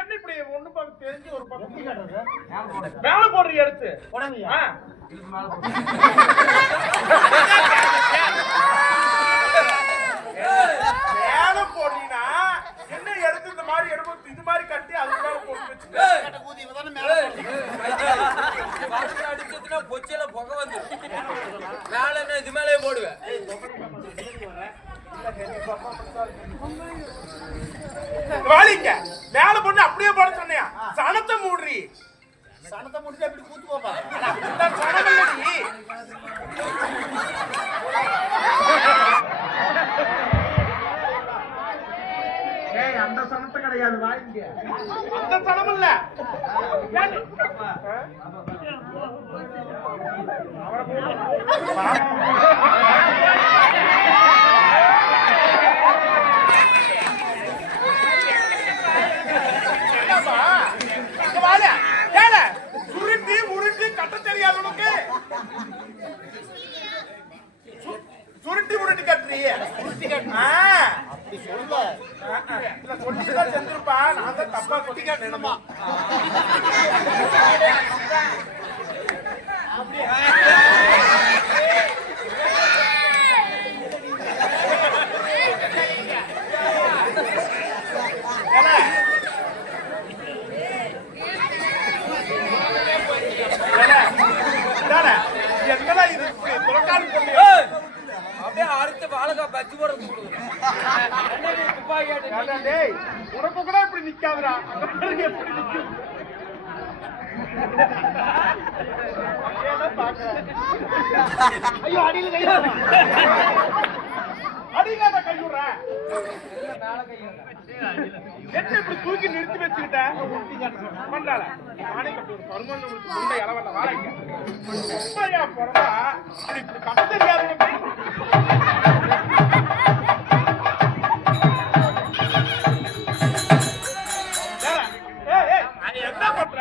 என்ன இப்படி ஒண்ணு பார்த்து தெரிஞ்சு ஒரு பக்கம் மேல போடுற எடுத்து மேல போடுறீங்கன்னா என்ன எடுத்து இந்த மாதிரி எடுத்து இது மாதிரி கட்டி அது மேல போட்டு அடிச்சதுன்னா பொச்சில புகை வந்து மேல என்ன இது மேலே போடுவேன் வாலிங்க மேல பொண்ணு அப்படியே போட சொன்னியா சனத்தை மூடுறி சனத்தை முடிச்சு அப்படி கூத்து போப்பா சனம் இல்லடி அந்த சனத்தை கிடையாது வாங்கிக்க அந்த சனம் இல்ல சுருட்டி உருட்டி கட்ட தெரியாது உனக்கு சுருட்டி உருட்டி கட்டுறிய சொல்லிதான் செஞ்சிருப்பா நான் தான் தப்பா கொட்டிக்க நினைமா என்னடா இது துறக்கால் பொண்ணு அப்படியே அடுத்த வாழகா பச்சு போறது உனக்கு கூட இப்படி நிக்காதுடா எப்படி நிக்கும் ஐயோ அடியில கை அடியில கையுற என்ன இப்படி தூக்கி நிறுத்தி வச்சுக்கிட்ட பண்றாள நானே கட்டு ஒரு பருமன் முண்டை இளவல்ல வாழைங்க உண்மையா பிறந்தா இப்படி கட்ட தெரியாது என்ன பண்ற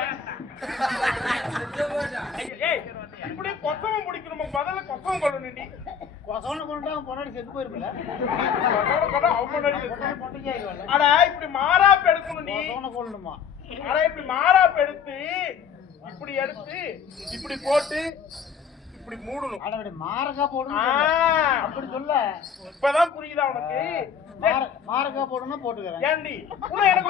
இப்படி கொசவம் பிடிக்கணும் முதல்ல கொசவம் கொள்ளணும் கொசவனை கொண்டு பொன்னாடி செத்து போயிருப்பில்ல அட இப்படி மாறாப்பு எடுக்கணும் நீ கொள்ளணுமா அட இப்படி மாறாப்பு எடுத்து இப்படி எடுத்து இப்படி போட்டு இப்படி மூடணும் அட மாரக்கா போடணும் அப்படி சொல்ல இப்பதான் புரியுதா உனக்கு மாரக்கா போடணும் போட்டுக்கிறேன் ஏண்டி எனக்கு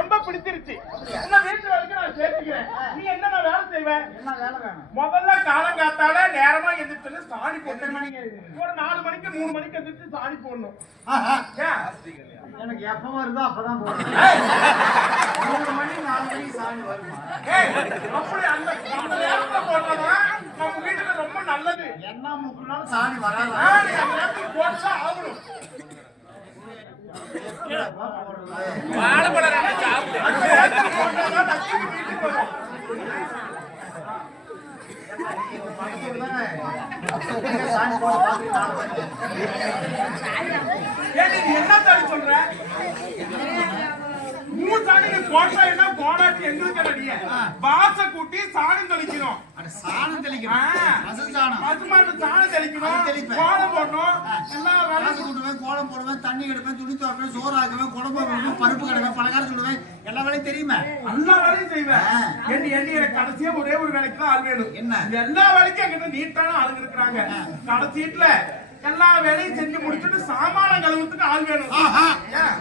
ரொம்ப பிடிச்சிருச்சு என்ன வீட்டுல வரைக்கும் நான் சேர்த்துக்கிறேன் நீ என்ன வேலை செய்வேன் என்ன வேலை வேணும் முதல்ல காலங்காத்தால நேரமா எந்திரிச்சு சாணி போட்டு ஒரு 4 மணிக்கு 3 மணிக்கு எந்திரிச்சு சாணி போடணும் எனக்கு எப்ப வருதோ அப்பதான் போடணும் 3 மணி 4 மணிக்கு சாணி வருமா அப்படி அந்த நேரத்துல போடுறதா நம்ம வீட்டுக்கு ரொம்ப நல்லது என்ன முக்குனாலும் சாணி வராது போட்டுதான் ஆகணும் வாழைப்பழம் ரெண்டு சாப்பிடு என்ன தடி சொல்ற மூணு சாணி போட்டா என்ன போடாட்டி எங்களுக்கு பாச கூட்டி சாணம் தெளிக்கணும் சாணம் தெளிக்கணும் பசுமாட்டு சாணம் தெளிக்கணும் கோலம் போடணும் எல்லாம் விளக்கு கூட்டுவேன் கோலம் போடுவேன் தண்ணி எடுப்பேன் துணி துவைப்பேன் சோறு ஆக்குவேன் குழம்பு வைப்பேன் பருப்பு கிடப்பேன் பலகாரம் சுடுவேன் எல்லா வேலையும் வேலையும் தெரியுமா? எல்லா வேலையும் செய்வேன். ஆ. எண்ணி எனக்கு கடைசியா ஒரே ஒரு வேலைக்கு தான் ஆள் வேணும். என்ன? எல்லா வேலைக்கும் என்கிட்ட நீட்டான ஆளுங்க இருக்கிறாங்க. கடைசியில எல்லா வேலையும் செஞ்சு முடிச்சுட்டு சாமான கழுவுறதுக்கு ஆள் வேணும். ஆஹா. ஏன்?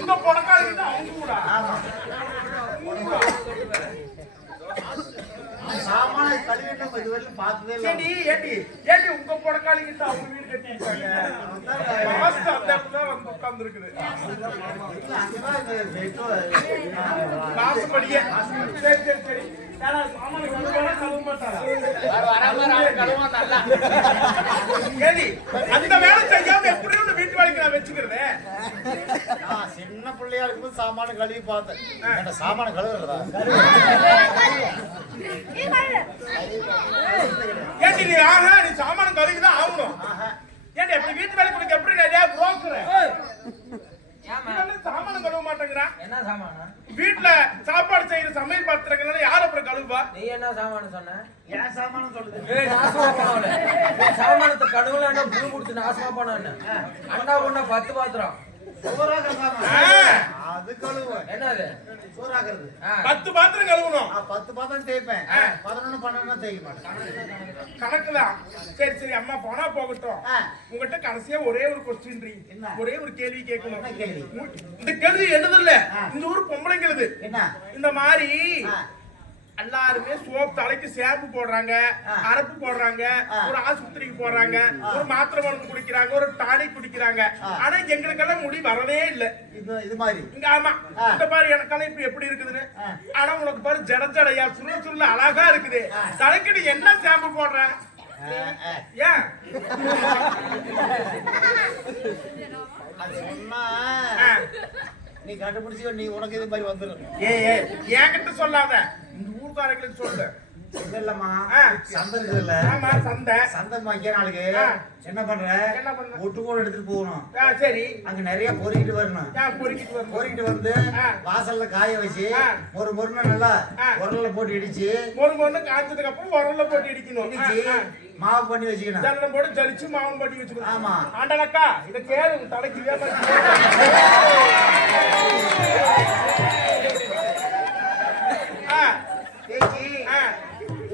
உங்க பொடக்காலிக்கு அவங்க கூட சாமான கழுவிட்டு இதுவரையும் பார்த்ததே இல்லை. ஏடி உங்க பொடக்காலிக்கிட்ட அவங்க வீடு கட்டிருக்காங்க. லாஸ்ட் அந்த இடத்துல வந்து உட்கார்ந்து இருக்குது. அங்கதான் இந்த நாசப்படியே. சரி. யாரா சாமான கழுவ மாட்டாரா? ஏடி அந்த வேலை செய்யாம எப்படி இந்த வீட்டு வேலைக்கு நான் வச்சுக்கிறது? நான் சின்ன பிள்ளையா இருக்கும்போது சாமான கழுவி பார்த்தேன். என்ன சாமான கழுவுறதா? ஏடி நீ சாமான கழுவிதான் ஆகணும். ஏடி அப்படி வீட்டு வேலைக்கு உனக்கு எப்படி நிறைய புரோக்கர் சாமான கழுவ மாட்டேங்கிறான். என்ன சாமானா? வீட்டுல சாப்பாடு செய்யற சமையல் பாத்திரங்கள் யார் அப்புறம் கழுவா? நீ என்ன சாமானு சொன்ன? ஏன் சாமான சொல்லுது? ஏய் நாசமா போனவனே. நீ சாமானத்தை கடவுள என்ன புழு கொடுத்து நாசமா போனவனே. அண்ணா பொண்ணா 10 பாத்திரம். சோறாக்குற சாமான. அது கழுவு. என்னது? சோறாக்குறது. 10 பாத்திரம் கழுவணும். 10 பாத்திரம் தேய்ப்பேன். 11 12 தேய்க்க மாட்டேன். கணக்குதான். சரி அம்மா போனா போகட்டும். உங்ககிட்ட கடைசியா ஒரே ஒரு கொஸ்டின் என்ன? ஒரே ஒரு கேள்வி கேட்கணும். என்ன கேள்வி? இந்த கேள்வி என்னது இல்ல, இந்த ஊரு பொம்பளைங்களுக்கு என்ன? இந்த மாதிரி எல்லாருமே சோப் தலைக்கு ஷாம்பு போடுறாங்க, அரப்பு போடுறாங்க, ஒரு ஆஸ்பத்திரிக்கு போடுறாங்க, ஒரு மாத்திரை மருந்து குடிக்கிறாங்க, ஒரு டானிக் குடிக்கிறாங்க. ஆனா எங்களுக்கெல்லாம் முடி வரவே இல்ல. இது மாதிரி இங்க ஆமா இந்த பாரு எனக்கெல்லாம் இப்ப எப்படி இருக்குதுன்னு. ஆனா உனக்கு பாரு ஜடஜடையா சுருள அழகா இருக்குது. தலைக்கு நீ என்ன ஷாம்பு போடுற? ஏன் சொன்னா நீ கண்டுபிடிச்சு நீ உனக்கு இது மாதிரி வந்துடும். என்கிட்ட சொல்லாத, இந்த ஊர்காரங்களுக்கு சொல்லு. இல்லம்மா சந்தை இருக்குல்ல, சந்தை வைக்கிற நாளுக்கு என்ன பண்ற? ஒட்டு கூட எடுத்துட்டு போகணும். சரி அங்க நிறைய பொறிக்கிட்டு வரணும். பொறிக்கிட்டு வந்து வாசல்ல காய வச்சு ஒரு முருனை நல்லா உரல்ல போட்டு இடிச்சு ஒரு காய்ச்சதுக்கு அப்புறம் உரல்ல போட்டு இடிச்சு மாவு பண்ணி வச்சுக்கணும். ஜல்லம் போட்டு ஜலிச்சு மாவு பண்ணி வச்சுக்கணும். ஆமா ஆண்டலக்கா இத கேளு தலைக்கு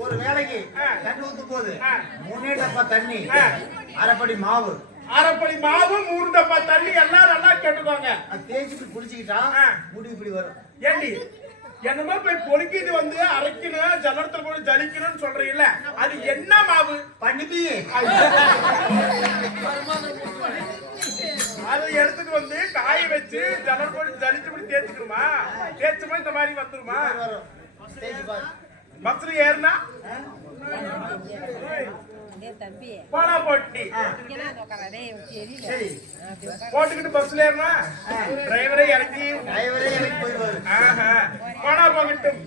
ஒரு வேலைக்கு தண்ணி ஊத்தும் போது 3 டப்பா தண்ணி, அரைப்படி மாவு, 3 டப்பா தண்ணி எல்லாம் நல்லா கேட்டுக்கோங்க. தேய்ச்சிட்டு குளிச்சுக்கிட்டா முடி இப்படி வரும். ஏண்டி என்னமோ போய் பொறுக்கிட்டு வந்து அரைக்கணும், ஜலத்துல போய் ஜலிக்கணும்னு சொல்றீங்கல்ல, அது என்ன மாவு? பண்ணிப்பி அதை எடுத்துட்டு வந்து காய வச்சு ஜலம் போட்டு ஜலிச்சு தேய்ச்சிக்கணுமா? தேய்ச்சமா இந்த மாதிரி வந்துருமா? வரும். தேய்ச்சி பாரு. பஸ்ல ஏறினா போனா போட்டி போட்டுக்கிட்டு பஸ்ல ஏறினா டிரைவரே இறக்கி போயிடுவாரு. போனா போகட்டும்.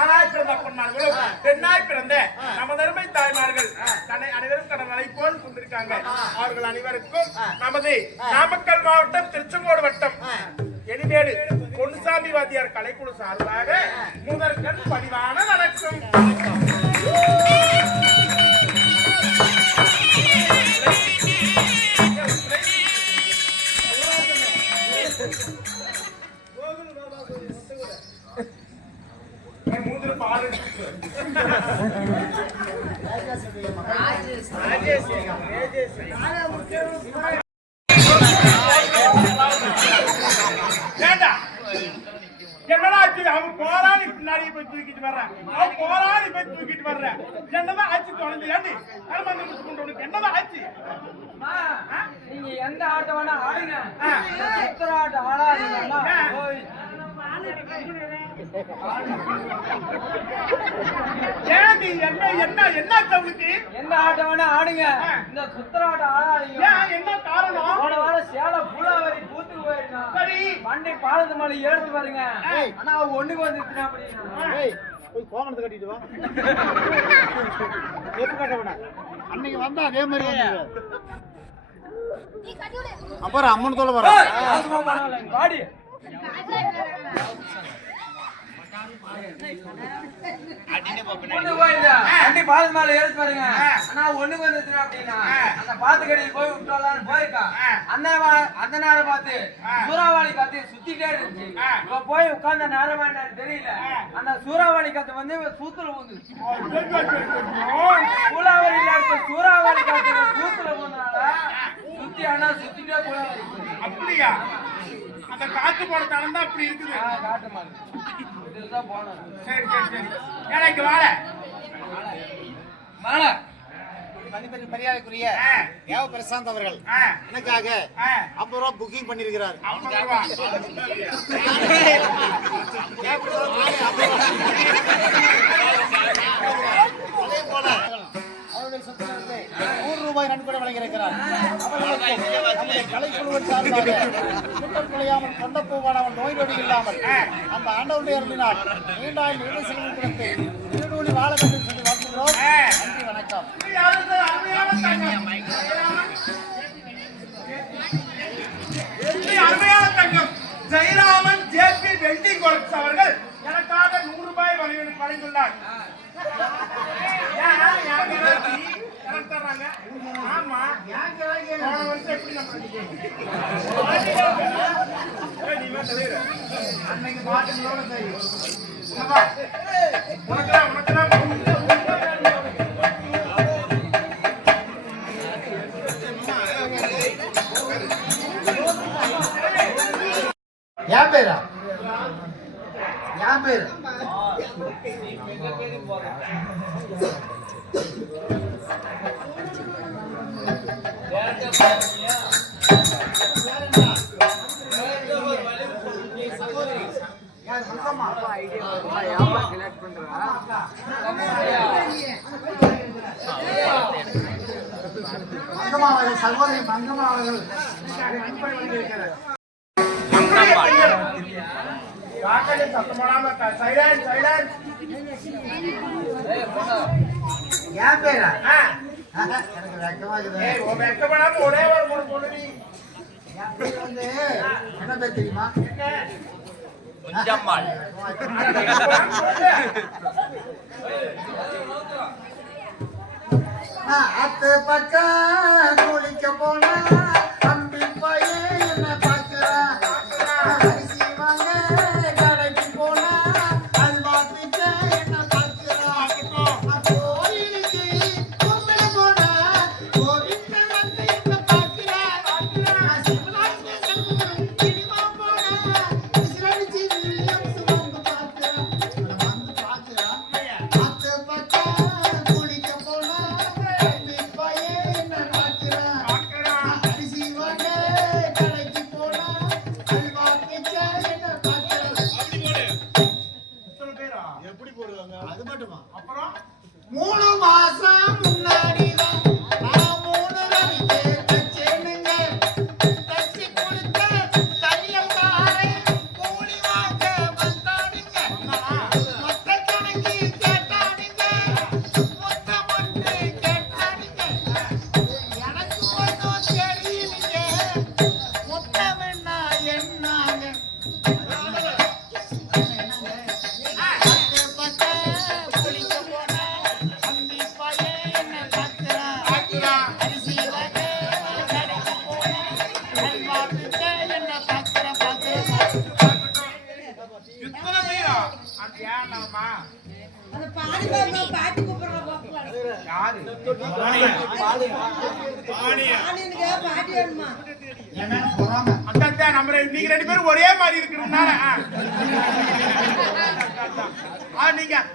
ஆறாய் பிறந்த பொன்னார்களும் பெண்ணாய் பிறந்த நமது அருமை தாய்மார்கள் அனைவரும் கடவுளை போல் கொண்டிருக்காங்க. அவர்கள் அனைவருக்கும் நமது நாமக்கல் மாவட்டம் திருச்செங்கோடு வட்டம் எனிமேடு பொன்னுசாமி வாத்தியார் கலைக்குழு சார்பாக முதற்கண் பணிவான வணக்கம். மூன்று பாரு என்னடா ஆச்சு? அவன் போராடி பின்னாடி போய் தூக்கிட்டு வர்றேன், அவன் போராடி போய் தூக்கிட்டு வர்றேன். என்னதான் ஆச்சு தொலைஞ்சு? ஏண்டி என்னதான் ஆச்சு? நீங்க எந்த ஆட்டம் வேணா ஆடுங்க, சுத்துற ஆட்டம் ஆடாதீங்கன்னா ஏண்டி என்ன தவிர்த்து எந்த ஆட்டம் வேணா ஆடுங்க, இந்த சுத்துற ஆட்டம் ஆடாதீங்க. என்ன காரணம்? போன வாரம் சேலை புல்லாவரி பூத்து போயிருக்கான். சரி வண்டி பாலத்து மேல ஏறிட்டு பாருங்க, ஆனா அவ ஒண்ணுக்கு வந்துருச்சுனா அப்படின்னா போய் கோமணத்தை கட்டிட்டு வா. எப்ப கட்டவன அன்னைக்கு வந்தா அதே மாதிரி அப்புறம் அம்மன் தோல வர பாடி பொண்ணு கோயில்ல வண்டி பாலத்து மேல ஏறிட்டு பாருங்க. ஆனா ஒண்ணுக்கு வந்துச்சுன்னா அப்படின்னா அந்த பாத்து கடையில் போய் விட்டுலான்னு போயிருக்கான். அந்த நேரம் பார்த்து சூறாவளி காத்து சுத்திட்டே இருந்துச்சு. இவ போய் உட்கார்ந்த நேரம் என்னன்னு தெரியல. அந்த சூறாவளி காத்து வந்து சூத்துல ஊந்துச்சு. சூறாவளியில இருக்க சூறாவளி காத்து சூத்துல ஊந்தனால சுத்தி ஆனா சுத்திட்டே சூறாவளி அப்படியா? அந்த காத்து போன தனம் தான் அப்படி இருக்குது. காட்டு மாதிரி இதுதான் போனோம். சரி சரி சரி. எனக்கு வாழ மாலை மதிப்பெண் மரியாதைக்குரிய ஏவ பிரசாந்த் அவர்கள் எனக்காக 50 ரூபாய் புக்கிங் பண்ணிருக்கிறார். அதே போல அவருடைய சொத்திலிருந்து 100 ரூபாய் நன்கொடை வழங்கியிருக்கிறார். அவர்களுக்கு கலைக்குழுவின் சார்பாக குற்றம் குலையாமல் கொண்ட போவானால் நோய் நொடி இல்லாமல் அந்த ஆண்டவருடைய அருளினால் நீண்டாய் நிலை செல்வம் கொடுத்து திருநூலி வாழ வேண்டும் சொல்லி வாழ்த்துகிறோம். நன்றி, வணக்கம். அருமையான தங்கம் ஜெயராமன் ஜேபி வெல்டிங் ஒர்க்ஸ் அவர்கள் எனக்காக 100 ரூபாய் வழங்கியுள்ளார். ஆமா, போன வருஷம் எப்படி அன்னைக்கு பாட்டுகளோட சரி என் பேரா என் பேரு சகோதரி மங்கம்மா அவர்கள் என் பேரா எனக்கு வெக்கமாகுது. ஒரே ஒரு பொண்ணு என் பேர் வந்து என்ன பேர் தெரியுமா? அத்து பக்கம் குளிக்க போனா தம்பி பையன் என்ன பார்க்கிறான். அரிசி வாங்க கடைக்கு போனா அல்வா பிச்ச என்ன பார்க்கிறான். கோயிலுக்கு கும்பிட போனா கோவிந்த வந்து என்ன பார்க்கிறான். சினிமா போனா விசிலடிச்சு வில்லியம்ஸ் வந்து பார்க்கிறான். வந்து பார்க்கிறான். அத்து பக்கம் குளிக்க போனா தம்பி பையன் என்ன பார்க்கிறான். அரிசி வாங்க கடைக்கு போனா அல்வா பிச்ச என்ன பார்க்கிறான். எப்படி போடுவாங்க? அது மட்டுமா? அப்புறம் 3 மாசம் முன்னாடிதான் நான் 3 ரவிக்கே தச்சேனுங்க. தச்சு கொடுத்த தையல்காரை கூலி வாங்க வந்தானுங்க. மொத்த கணக்கு கேட்டானுங்க. மொத்தம் ஒன்று கேட்டானுங்க. எனக்கு ஒன்றும் தெரியலைங்க. மொத்தம் என்ன என்னாங்க? இத்தனை பேரா? அது ஏன்டாமா? அந்த பாடி பாருங்க, பாட்டி கூப்பிடுறாங்க பாப்பா. யாரு? பாடினுங்க, பாட்டி வேணுமா? என்ன பொறாம? அதான் நம்ம நீங்க 2 பேரும் ஒரே மாதிரி இருக்கிறதுனால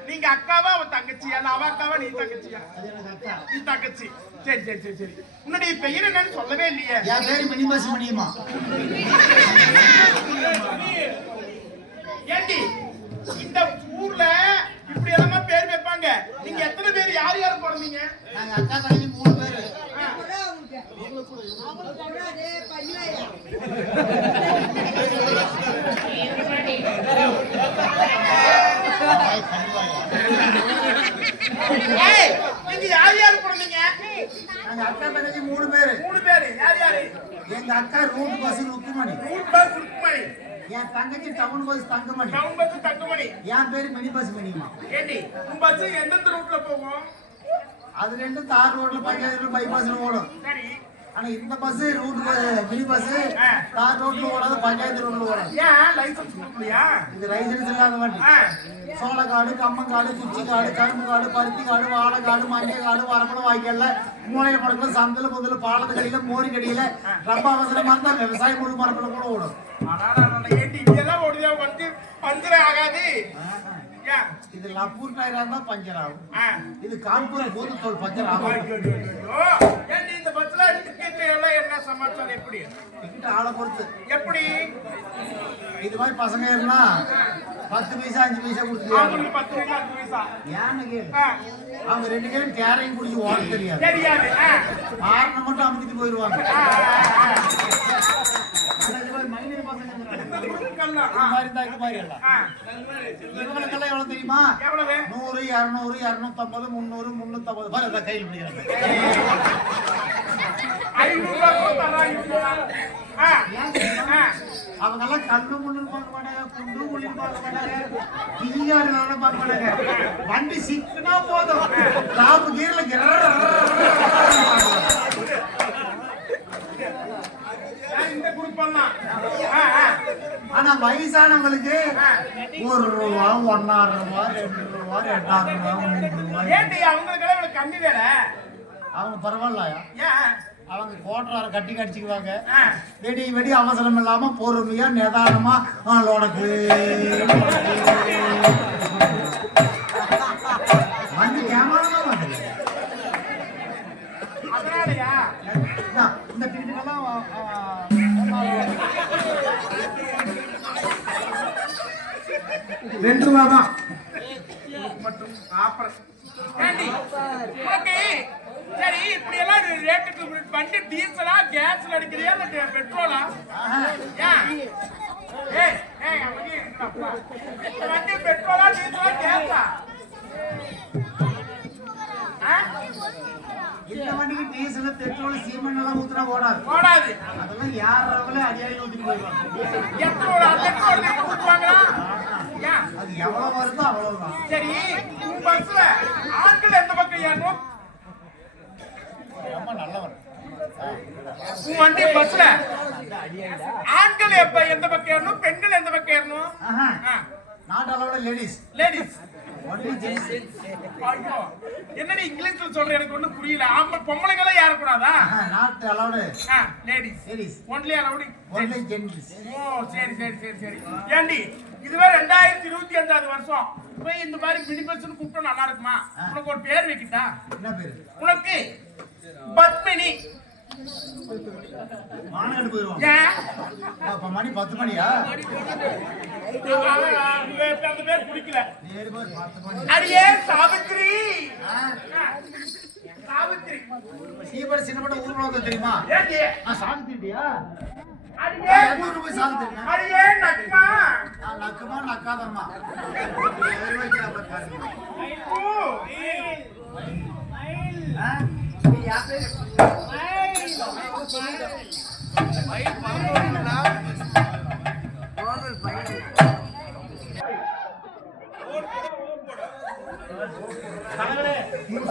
நீங்க அக்காவா அவ தங்கச்சியா? அவ அக்காவா நீ தங்கச்சியா? நீ தங்கச்சி. சரி சரி சரி சரி. உன்னுடைய பெயர் என்னன்னு சொல்லவே இல்லையே. என் பேரு மினிமாசி மணியம்மா. ஏண்டி இந்த ஊர்ல இப்படி எல்லாம் பேர் வைப்பாங்க. நீங்க எத்தனை பேர் யார் யார் பிறந்தீங்க? நாங்க அக்கா தங்கச்சி 3 பேரு. கூட அவங்களுக்கு. அவங்களுக்கு கூட அதே பண்ணிவாயா. ஏய், நீங்க யார் யார் பிறந்தீங்க? நாங்க அக்கா தங்கச்சி 3 பேரு. 3 பேர். யார் யாரு? எங்க அக்கா route bus Rukkumani. Route bus Rukmani. என் தங்கச்சி town bus Thangamani. Town bus Thangamani. என் பேரு மினி பஸ் மினிமா. ஏண்டி உன் பஸ் எந்தெந்த ரூட்ல போகும்? அது ரெண்டும் தார் ரோட்ல பஞ்சாயத்து பைபாஸ்ல ஓடும். சரி. ஆனா இந்த பஸ் ரூட் மினி பஸ் தார் ரோட்ல ஓடாது, பஞ்சாயத்து ரோட்ல ஓடாது. ஏன் லைசன்ஸ் கொடுக்கலையா? இது லைசன்ஸ் இல்லாத வண்டி. சோளக்காடு, கம்மங்காடு, குச்சிக்காடு, கரும்பு காடு, பருத்தி காடு, வாழைக்காடு, மஞ்சள் காடு, வரப்பட வாய்க்கல்ல, மூளைய மடக்கல, சந்தல முதல்ல, பாலத்து கடியில, மோரி கடியில, ரொம்ப அவசரமா இருந்தா விவசாய முழு மரப்பட கூட ஓடும். ஏண்டி இதெல்லாம் ஓடுதா வண்டி பஞ்சரே ஆகாது? இது லப்பூர் டயரா இருந்தா பஞ்சர் ஆகும். இது கான்பூர் போது தோல் பஞ்சர் ஆகும். ஏண்டி இந்த பஸ்ல டிக்கெட் எல்லாம் என்ன சமாச்சாரம்? எப்படி டிக்கெட் ஆளை பொறுத்து. எப்படி இது மாதிரி பசங்க இருந்தா 10 பைசா 5 பைசா கொடுத்து அவங்களுக்கு 10 பைசா 5 பைசா ஏன்னு கேளு. அவங்க 2 பேரும் கேரையும் குடிச்சு ஓட தெரியாது. தெரியாது. ஆரணை மட்டும் அமுக்கிட்டு போயிடுவாங்க. இவங்களுக்கெல்லாம் எவ்வளவு தெரியுமா? 100, 200, 250, 300, 350 கையில் பிடிக்கிறாங்க. 500 அவங்க எல்லாம் கண்ணு முன்னு பார்க்க மாட்டாங்க, குண்டு முள்ளி பார்க்க மாட்டாங்க, டீயாடு பார்க்க மாட்டாங்க. வண்டி சிக்குனா போதும், டாப் கீர்ல இந்த குரூப். ஆனா வயசானவங்களுக்கு 1 ரூபா, 1.5 ரூபா, 2 ரூபா, 2.5 ரூபா, 3 ரூபா. ஏண்டி அவங்களுக்கெல்லாம் இவ்வளவு கம்மி வேலை? அவங்க பரவாயில்லையா? ஏன் அவங்க கோட்டரார கட்டி கடிச்சுக்குவாங்க. வெடி வெடி அவசரம் இல்லாம பொறுமையா நிதானமா லோடக்கு வந்து ஏமாறமா வந்து. அதனாலயா இந்த டிக்கெட்டுக்கெல்லாம் 2 ரூபா தான் மட்டும் ஆப்பர். ஏண்டி ஓகே சரி, இப்படி எல்லாம் ரேட்டுக்கு வண்டி டீசலா கேஸ்ல அடிக்கிறியா இல்ல பெட்ரோலா? ஏய் ஏய் அவங்க வண்டி பெட்ரோலா டீசலா கேஸா? இந்த வண்டிக்கு டீசல், பெட்ரோல், சீமெண்ட் எல்லாம் ஊத்துனா ஓடாது. ஓடாது. அதெல்லாம் யாராவது அடியாடி ஊத்திட்டு போயிடுவாங்க. எத்தனை ஊத்துவாங்களா? அது எவ்வளவு வருதோ அவ்வளவுதான். சரி, பஸ்ல ஆண்கள் எந்த பக்கம் ஏறணும்? ரொம்ப நல்லவன். உன் வண்டி பஸ்ல ஆண்கள் எப்ப எந்த பக்கம் ஏறணும், பெண்கள் எந்த பக்கம் ஏறணும்? Not allowed ladies. Ladies only gents. ஐயோ என்னடி இங்கிலீஷ்ல சொல்ற, எனக்கு ஒண்ணும் புரியல. ஆம்பளை பொம்பளைங்க எல்லாம் ஏற கூடாதா? Not allowed ladies. Ladies only allowed only gents. ஓ சரி சரி சரி சரி. ஏண்டி இதுவே 2025 வருஷம் போய் இந்த மாதிரி மினி பஸ்னு கூப்பிட்டா நல்லா இருக்குமா? உனக்கு ஒரு பேர் வைக்கிட்டா? என்ன பேரு? உனக்கு பத்மினி. மாநாடு போயிடுவோம். ஏன் அப்ப மணி 10 மணியா? அந்த பேர் பிடிக்கல. நேரு போய் 10 மணி. அடியே சாவித்ரி. சாவித்ரி சீபர் சின்னப்பட்ட ஊர்ல வந்து தெரியுமா? ஏண்டி சாவித்திரியா? அடியே ஊர்ல போய் சாவித்திரியா? அடியே நக்மா. நக்குமா நக்காதம்மா.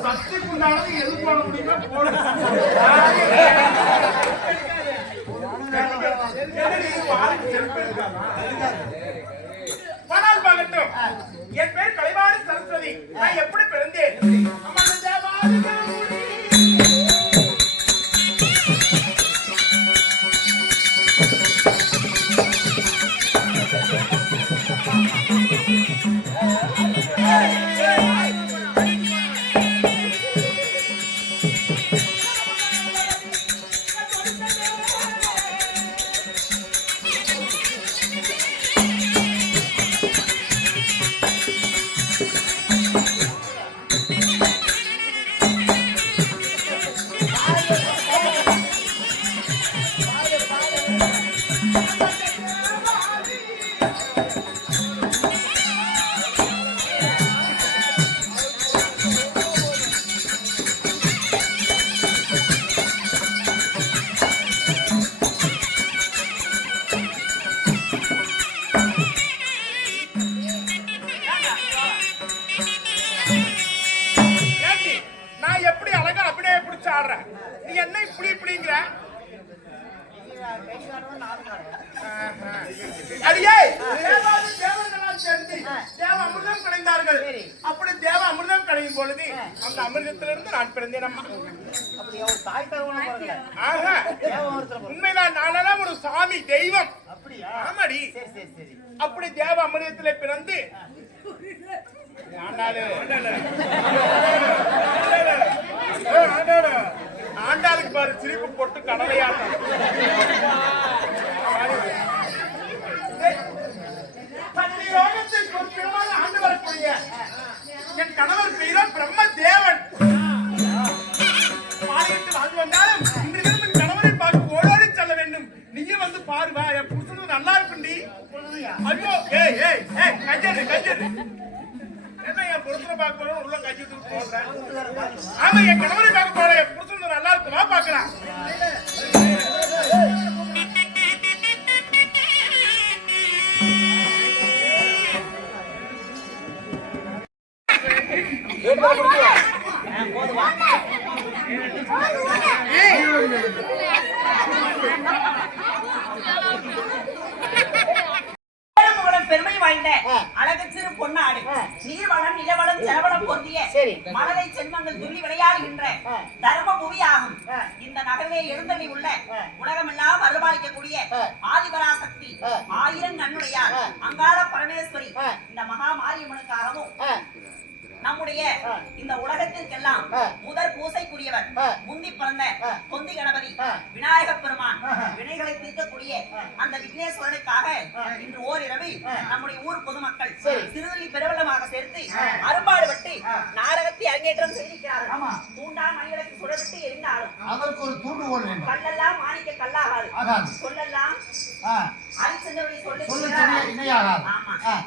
சக்திக்குண்டானது எது போட முடியுமோ போட. ஆனால் பார்க்கட்டும், என் பேர் கலைவாணி சரஸ்வதி. நான் எப்படி பிறந்தேன்? பொழுது அந்த அமிர்தத்திலிருந்து நான் பிறந்தேன் அம்மா. அப்படியே ஒரு தாய் தகவலும் பாருங்க. ஆஹா, உண்மைதான். நானெல்லாம் ஒரு சாமி தெய்வம். அப்படியா? ஆமாடி. சரி சரி சரி. அப்படி தேவ அமிர்தத்திலே பிறந்து ஆண்டாளுக்கு பாரு சிரிப்பு போட்டு கடலையாட்டம். ஆண்டு வரக்கூடிய என் கணவர் பெயரோ பிரம்ம தேவன். மாலையிட்டு வாழ்ந்து வந்தாலும் இன்று என் கணவரை பார்த்து ஓடோடி செல்ல வேண்டும். நீயும் வந்து பாருவா, என் புருஷனும் நல்லா இருக்குண்டி. ஐயோ, ஏய் ஏய் ஏய், கஞ்சரு கஞ்சரு. என்ன என் புருஷனை பார்க்க போறோம் உள்ள கஞ்சி தூக்கி போடுறேன். ஆமா, என் கணவரை பார்க்க போறேன், என் புருஷன் நல்லா இருக்குமா பாக்கலாம். பெருமை வாய்ந்த அழகு சிறு பொன்னாடு நீர்வளம் நிலவளம் செலவளம் பொருந்திய மலரை செல்வங்கள் துள்ளி விளையாடுகின்ற தர்ம புவியாகும். இந்த நகரிலே எழுந்தள்ளி உள்ள உலகமெல்லாம் அருள்பாலிக்கக்கூடிய ஆதிபராசக்தி ஆயிரம் கண்ணுடையார் அங்காள பரமேஸ்வரி இந்த மகா மாரியம்மனுக்காகவும் நம்முடைய இந்த உலகத்திற்கெல்லாம் முதற் பூசைக்குரியவர் முந்தி பிறந்த பொந்தி கணபதி விநாயக பெருமான் வினைகளை தீர்க்கக்கூடிய அந்த விக்னேஸ்வரனுக்காக இன்று ஓரிரவு நம்முடைய ஊர் பொதுமக்கள் திருவள்ளி பெருவெள்ளமாக சேர்த்து அரும்பாடுபட்டு நாடகத்தை அரங்கேற்றம் செய்திருக்கிறார்கள். தூண்டால் மணிகளுக்கு சுடவிட்டு எரிந்தாலும் அதற்கு ஒரு தூண்டுகோல் வேண்டும். கல்லெல்லாம் மாணிக்க கல்லாகாது, சொல்லெல்லாம் அரிச்சந்திரனுடைய சொல்லு இணையாகாது,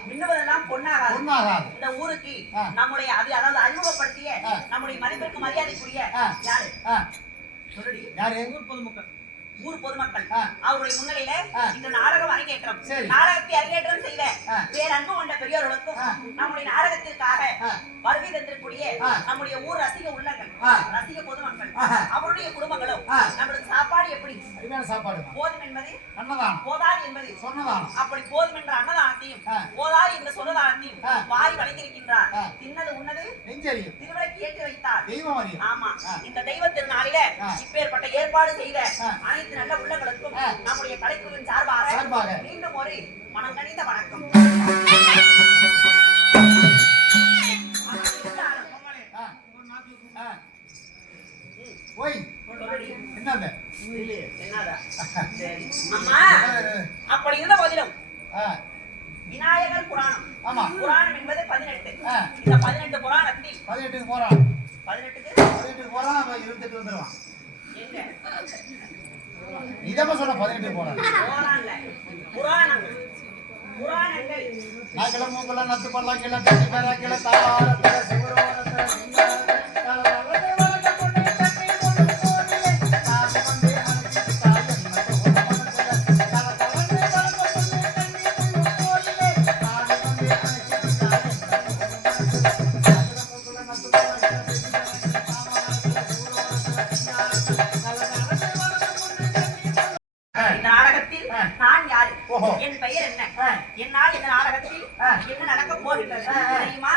மின்னுவதெல்லாம் பொன்னாகாது. இந்த ஊருக்கு நம்முடைய அதாவது அறிமுகப்படுத்திய நம்முடைய மதிப்பிற்கு மரியாதைக்குரிய யாரு சொல்லுடி? ஊர் பொதுமக்கள். ஊர் பொதுமக்கள் அவருடைய முன்னிலையில இந்த நாடகம் அரங்கேற்றம் நாடகத்தை அரங்கேற்றம் செய்த பேரன்பு கொண்ட பெரியோர்களுக்கும் நம்முடைய நாடகத்திற்காக வருகை தந்திருக்கூடிய நம்முடைய ஊர் ரசிக உள்ளங்கள் ரசிக பொதுமக்கள் அவருடைய குடும்பங்களும் நம்மளுக்கு சாப்பாடு எப்படி சாப்பாடு போதும் என்பது அன்னதானம், போதாது என்பது சொன்னதானம். அப்படி போதும் என்ற அன்னதானத்தையும் போதாது என்ற சொன்னதானத்தையும் வாரி வழங்கியிருக்கின்றார். தின்னது உன்னது நெஞ்சறியும் திருவிளக்கு ஏற்றி வைத்தார் தெய்வம் அறியும். ஆமா, இந்த தெய்வ திருநாளில இப்பேற்பட்ட ஏற்பாடு செய்த அனைத்து நல்ல உள்ளங்களுக்கும் நம்முடைய கலைக்குழுவின் சார்பாக மீண்டும் ஒரு மனம் கனிந்த வணக்கம். அம்மா, அப்படி இருந்த போதிலும் விநாயகர் புராணம். ஆமா, புராணம் என்பது 18. இந்த 18 புராணத்தில் 18 போறான், 18 போறான், 28 வந்துருவான். எங்க இதமா சொன்ன 18 போறான். புராணங்கள் நாக்கல மூக்கல நத்து பல்ல கிள தட்டி பேரா கிள தாரத்தர சிவரோரத்தர சிங்கார என் பெயர் என்ன, என்னால் இந்த நாடகத்தில் என்ன நடக்க போகின்றது தெரியுமா?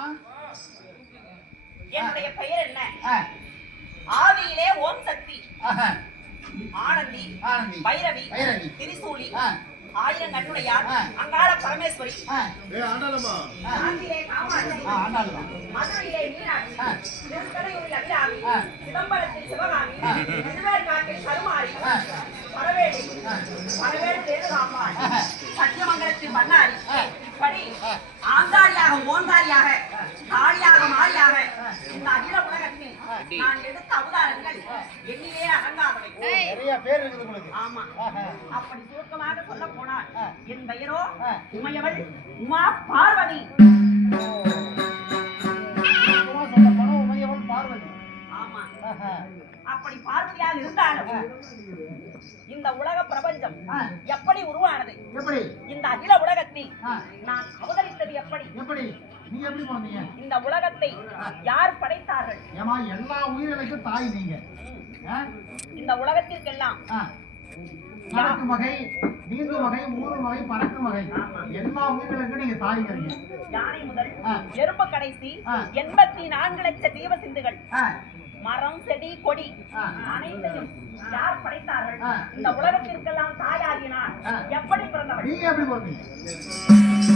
சொல்லுமா? என்னுடைய பெயர் என்ன? ஆ, ஆதியிலே ஓம் சக்தி, ஆஹா, ஆனந்தி, ஆனந்தி, பைரவி, பைரவி, திரிசூலி, ஆ, ஆயிரம் கண்ணுடையார், ஆ. அங்காள பரமேஸ்வரி, ஆ, காஞ்சியிலே காமாட்சி, ஆ, ஆண்டாளுமா. மதுரையிலே மீனாட்சி, ஆ. திருக்கடையூரில் அபிராமி, ஆ. சிதம்பரத்தில் சிவகாமி, ஆ. திருவேற்காட்டில் கருமாரி, ஆ. பரவேடி, ஆ. பரவேடு தேனுகாம்பாள், ஆஹா. சத்தியமங்கலத்தில் பண்ணாரி, ஆ. இப்படி ஆ. ஆந்தாரியாக ஓந்தாரியாக காளியாக மாரியாக இந்த அகில உலகத்தில் நான் எடுத்த அவதாரங்கள் எண்ணிலே அடங்காதவை. நிறைய பேர் இருக்குது உங்களுக்கு. ஆமா. ஆஹா. அப்படி சுருக்கமாக சொல்ல போனால் ஆ. என் பெயரோ ஆ. உமையவள் உமா பார்வதி. சும்மா சொல்ல போனா உமையவள் பார்வதி. ஆமா. ஆஹா. அப்படி பார்வதியாக இருந்தாலும் இந்த உலக பிரபஞ்சம் ஆ. எப்படி உருவானது? எப்படி? இந்த அகில உலகத்தில் ஆ. நான் அவதரித்தது எப்படி? எப்படி? நீங்க எப்படி போனீங்க? இந்த உலகத்தை யார் படைத்தார்கள்? ஏமா எல்லா உயிரினங்களுக்கும் தாய் நீங்க. ஆ? இந்த உலகத்திற்கெல்லாம் ஆ. நடக்கும் வகை, நீந்தும் வகை, ஊரும் வகை, பறக்கும் வகை, எல்லா உயிரினங்களுக்கும் நீங்க தாய்ங்கிறீங்க. யானை முதல் ஆ. எறும்பு கடைசி ஆ. 84 லட்ச ஜீவ சிந்துகள், ஆ. மரம் செடி கொடி ஆ. அனைத்தையும் யார் படைத்தார்கள்? ஆ. இந்த உலகத்திற்கெல்லாம் தாயாகினார் ஆ. எப்படி பிறந்தவள்? நீங்க எப்படி போனீங்க?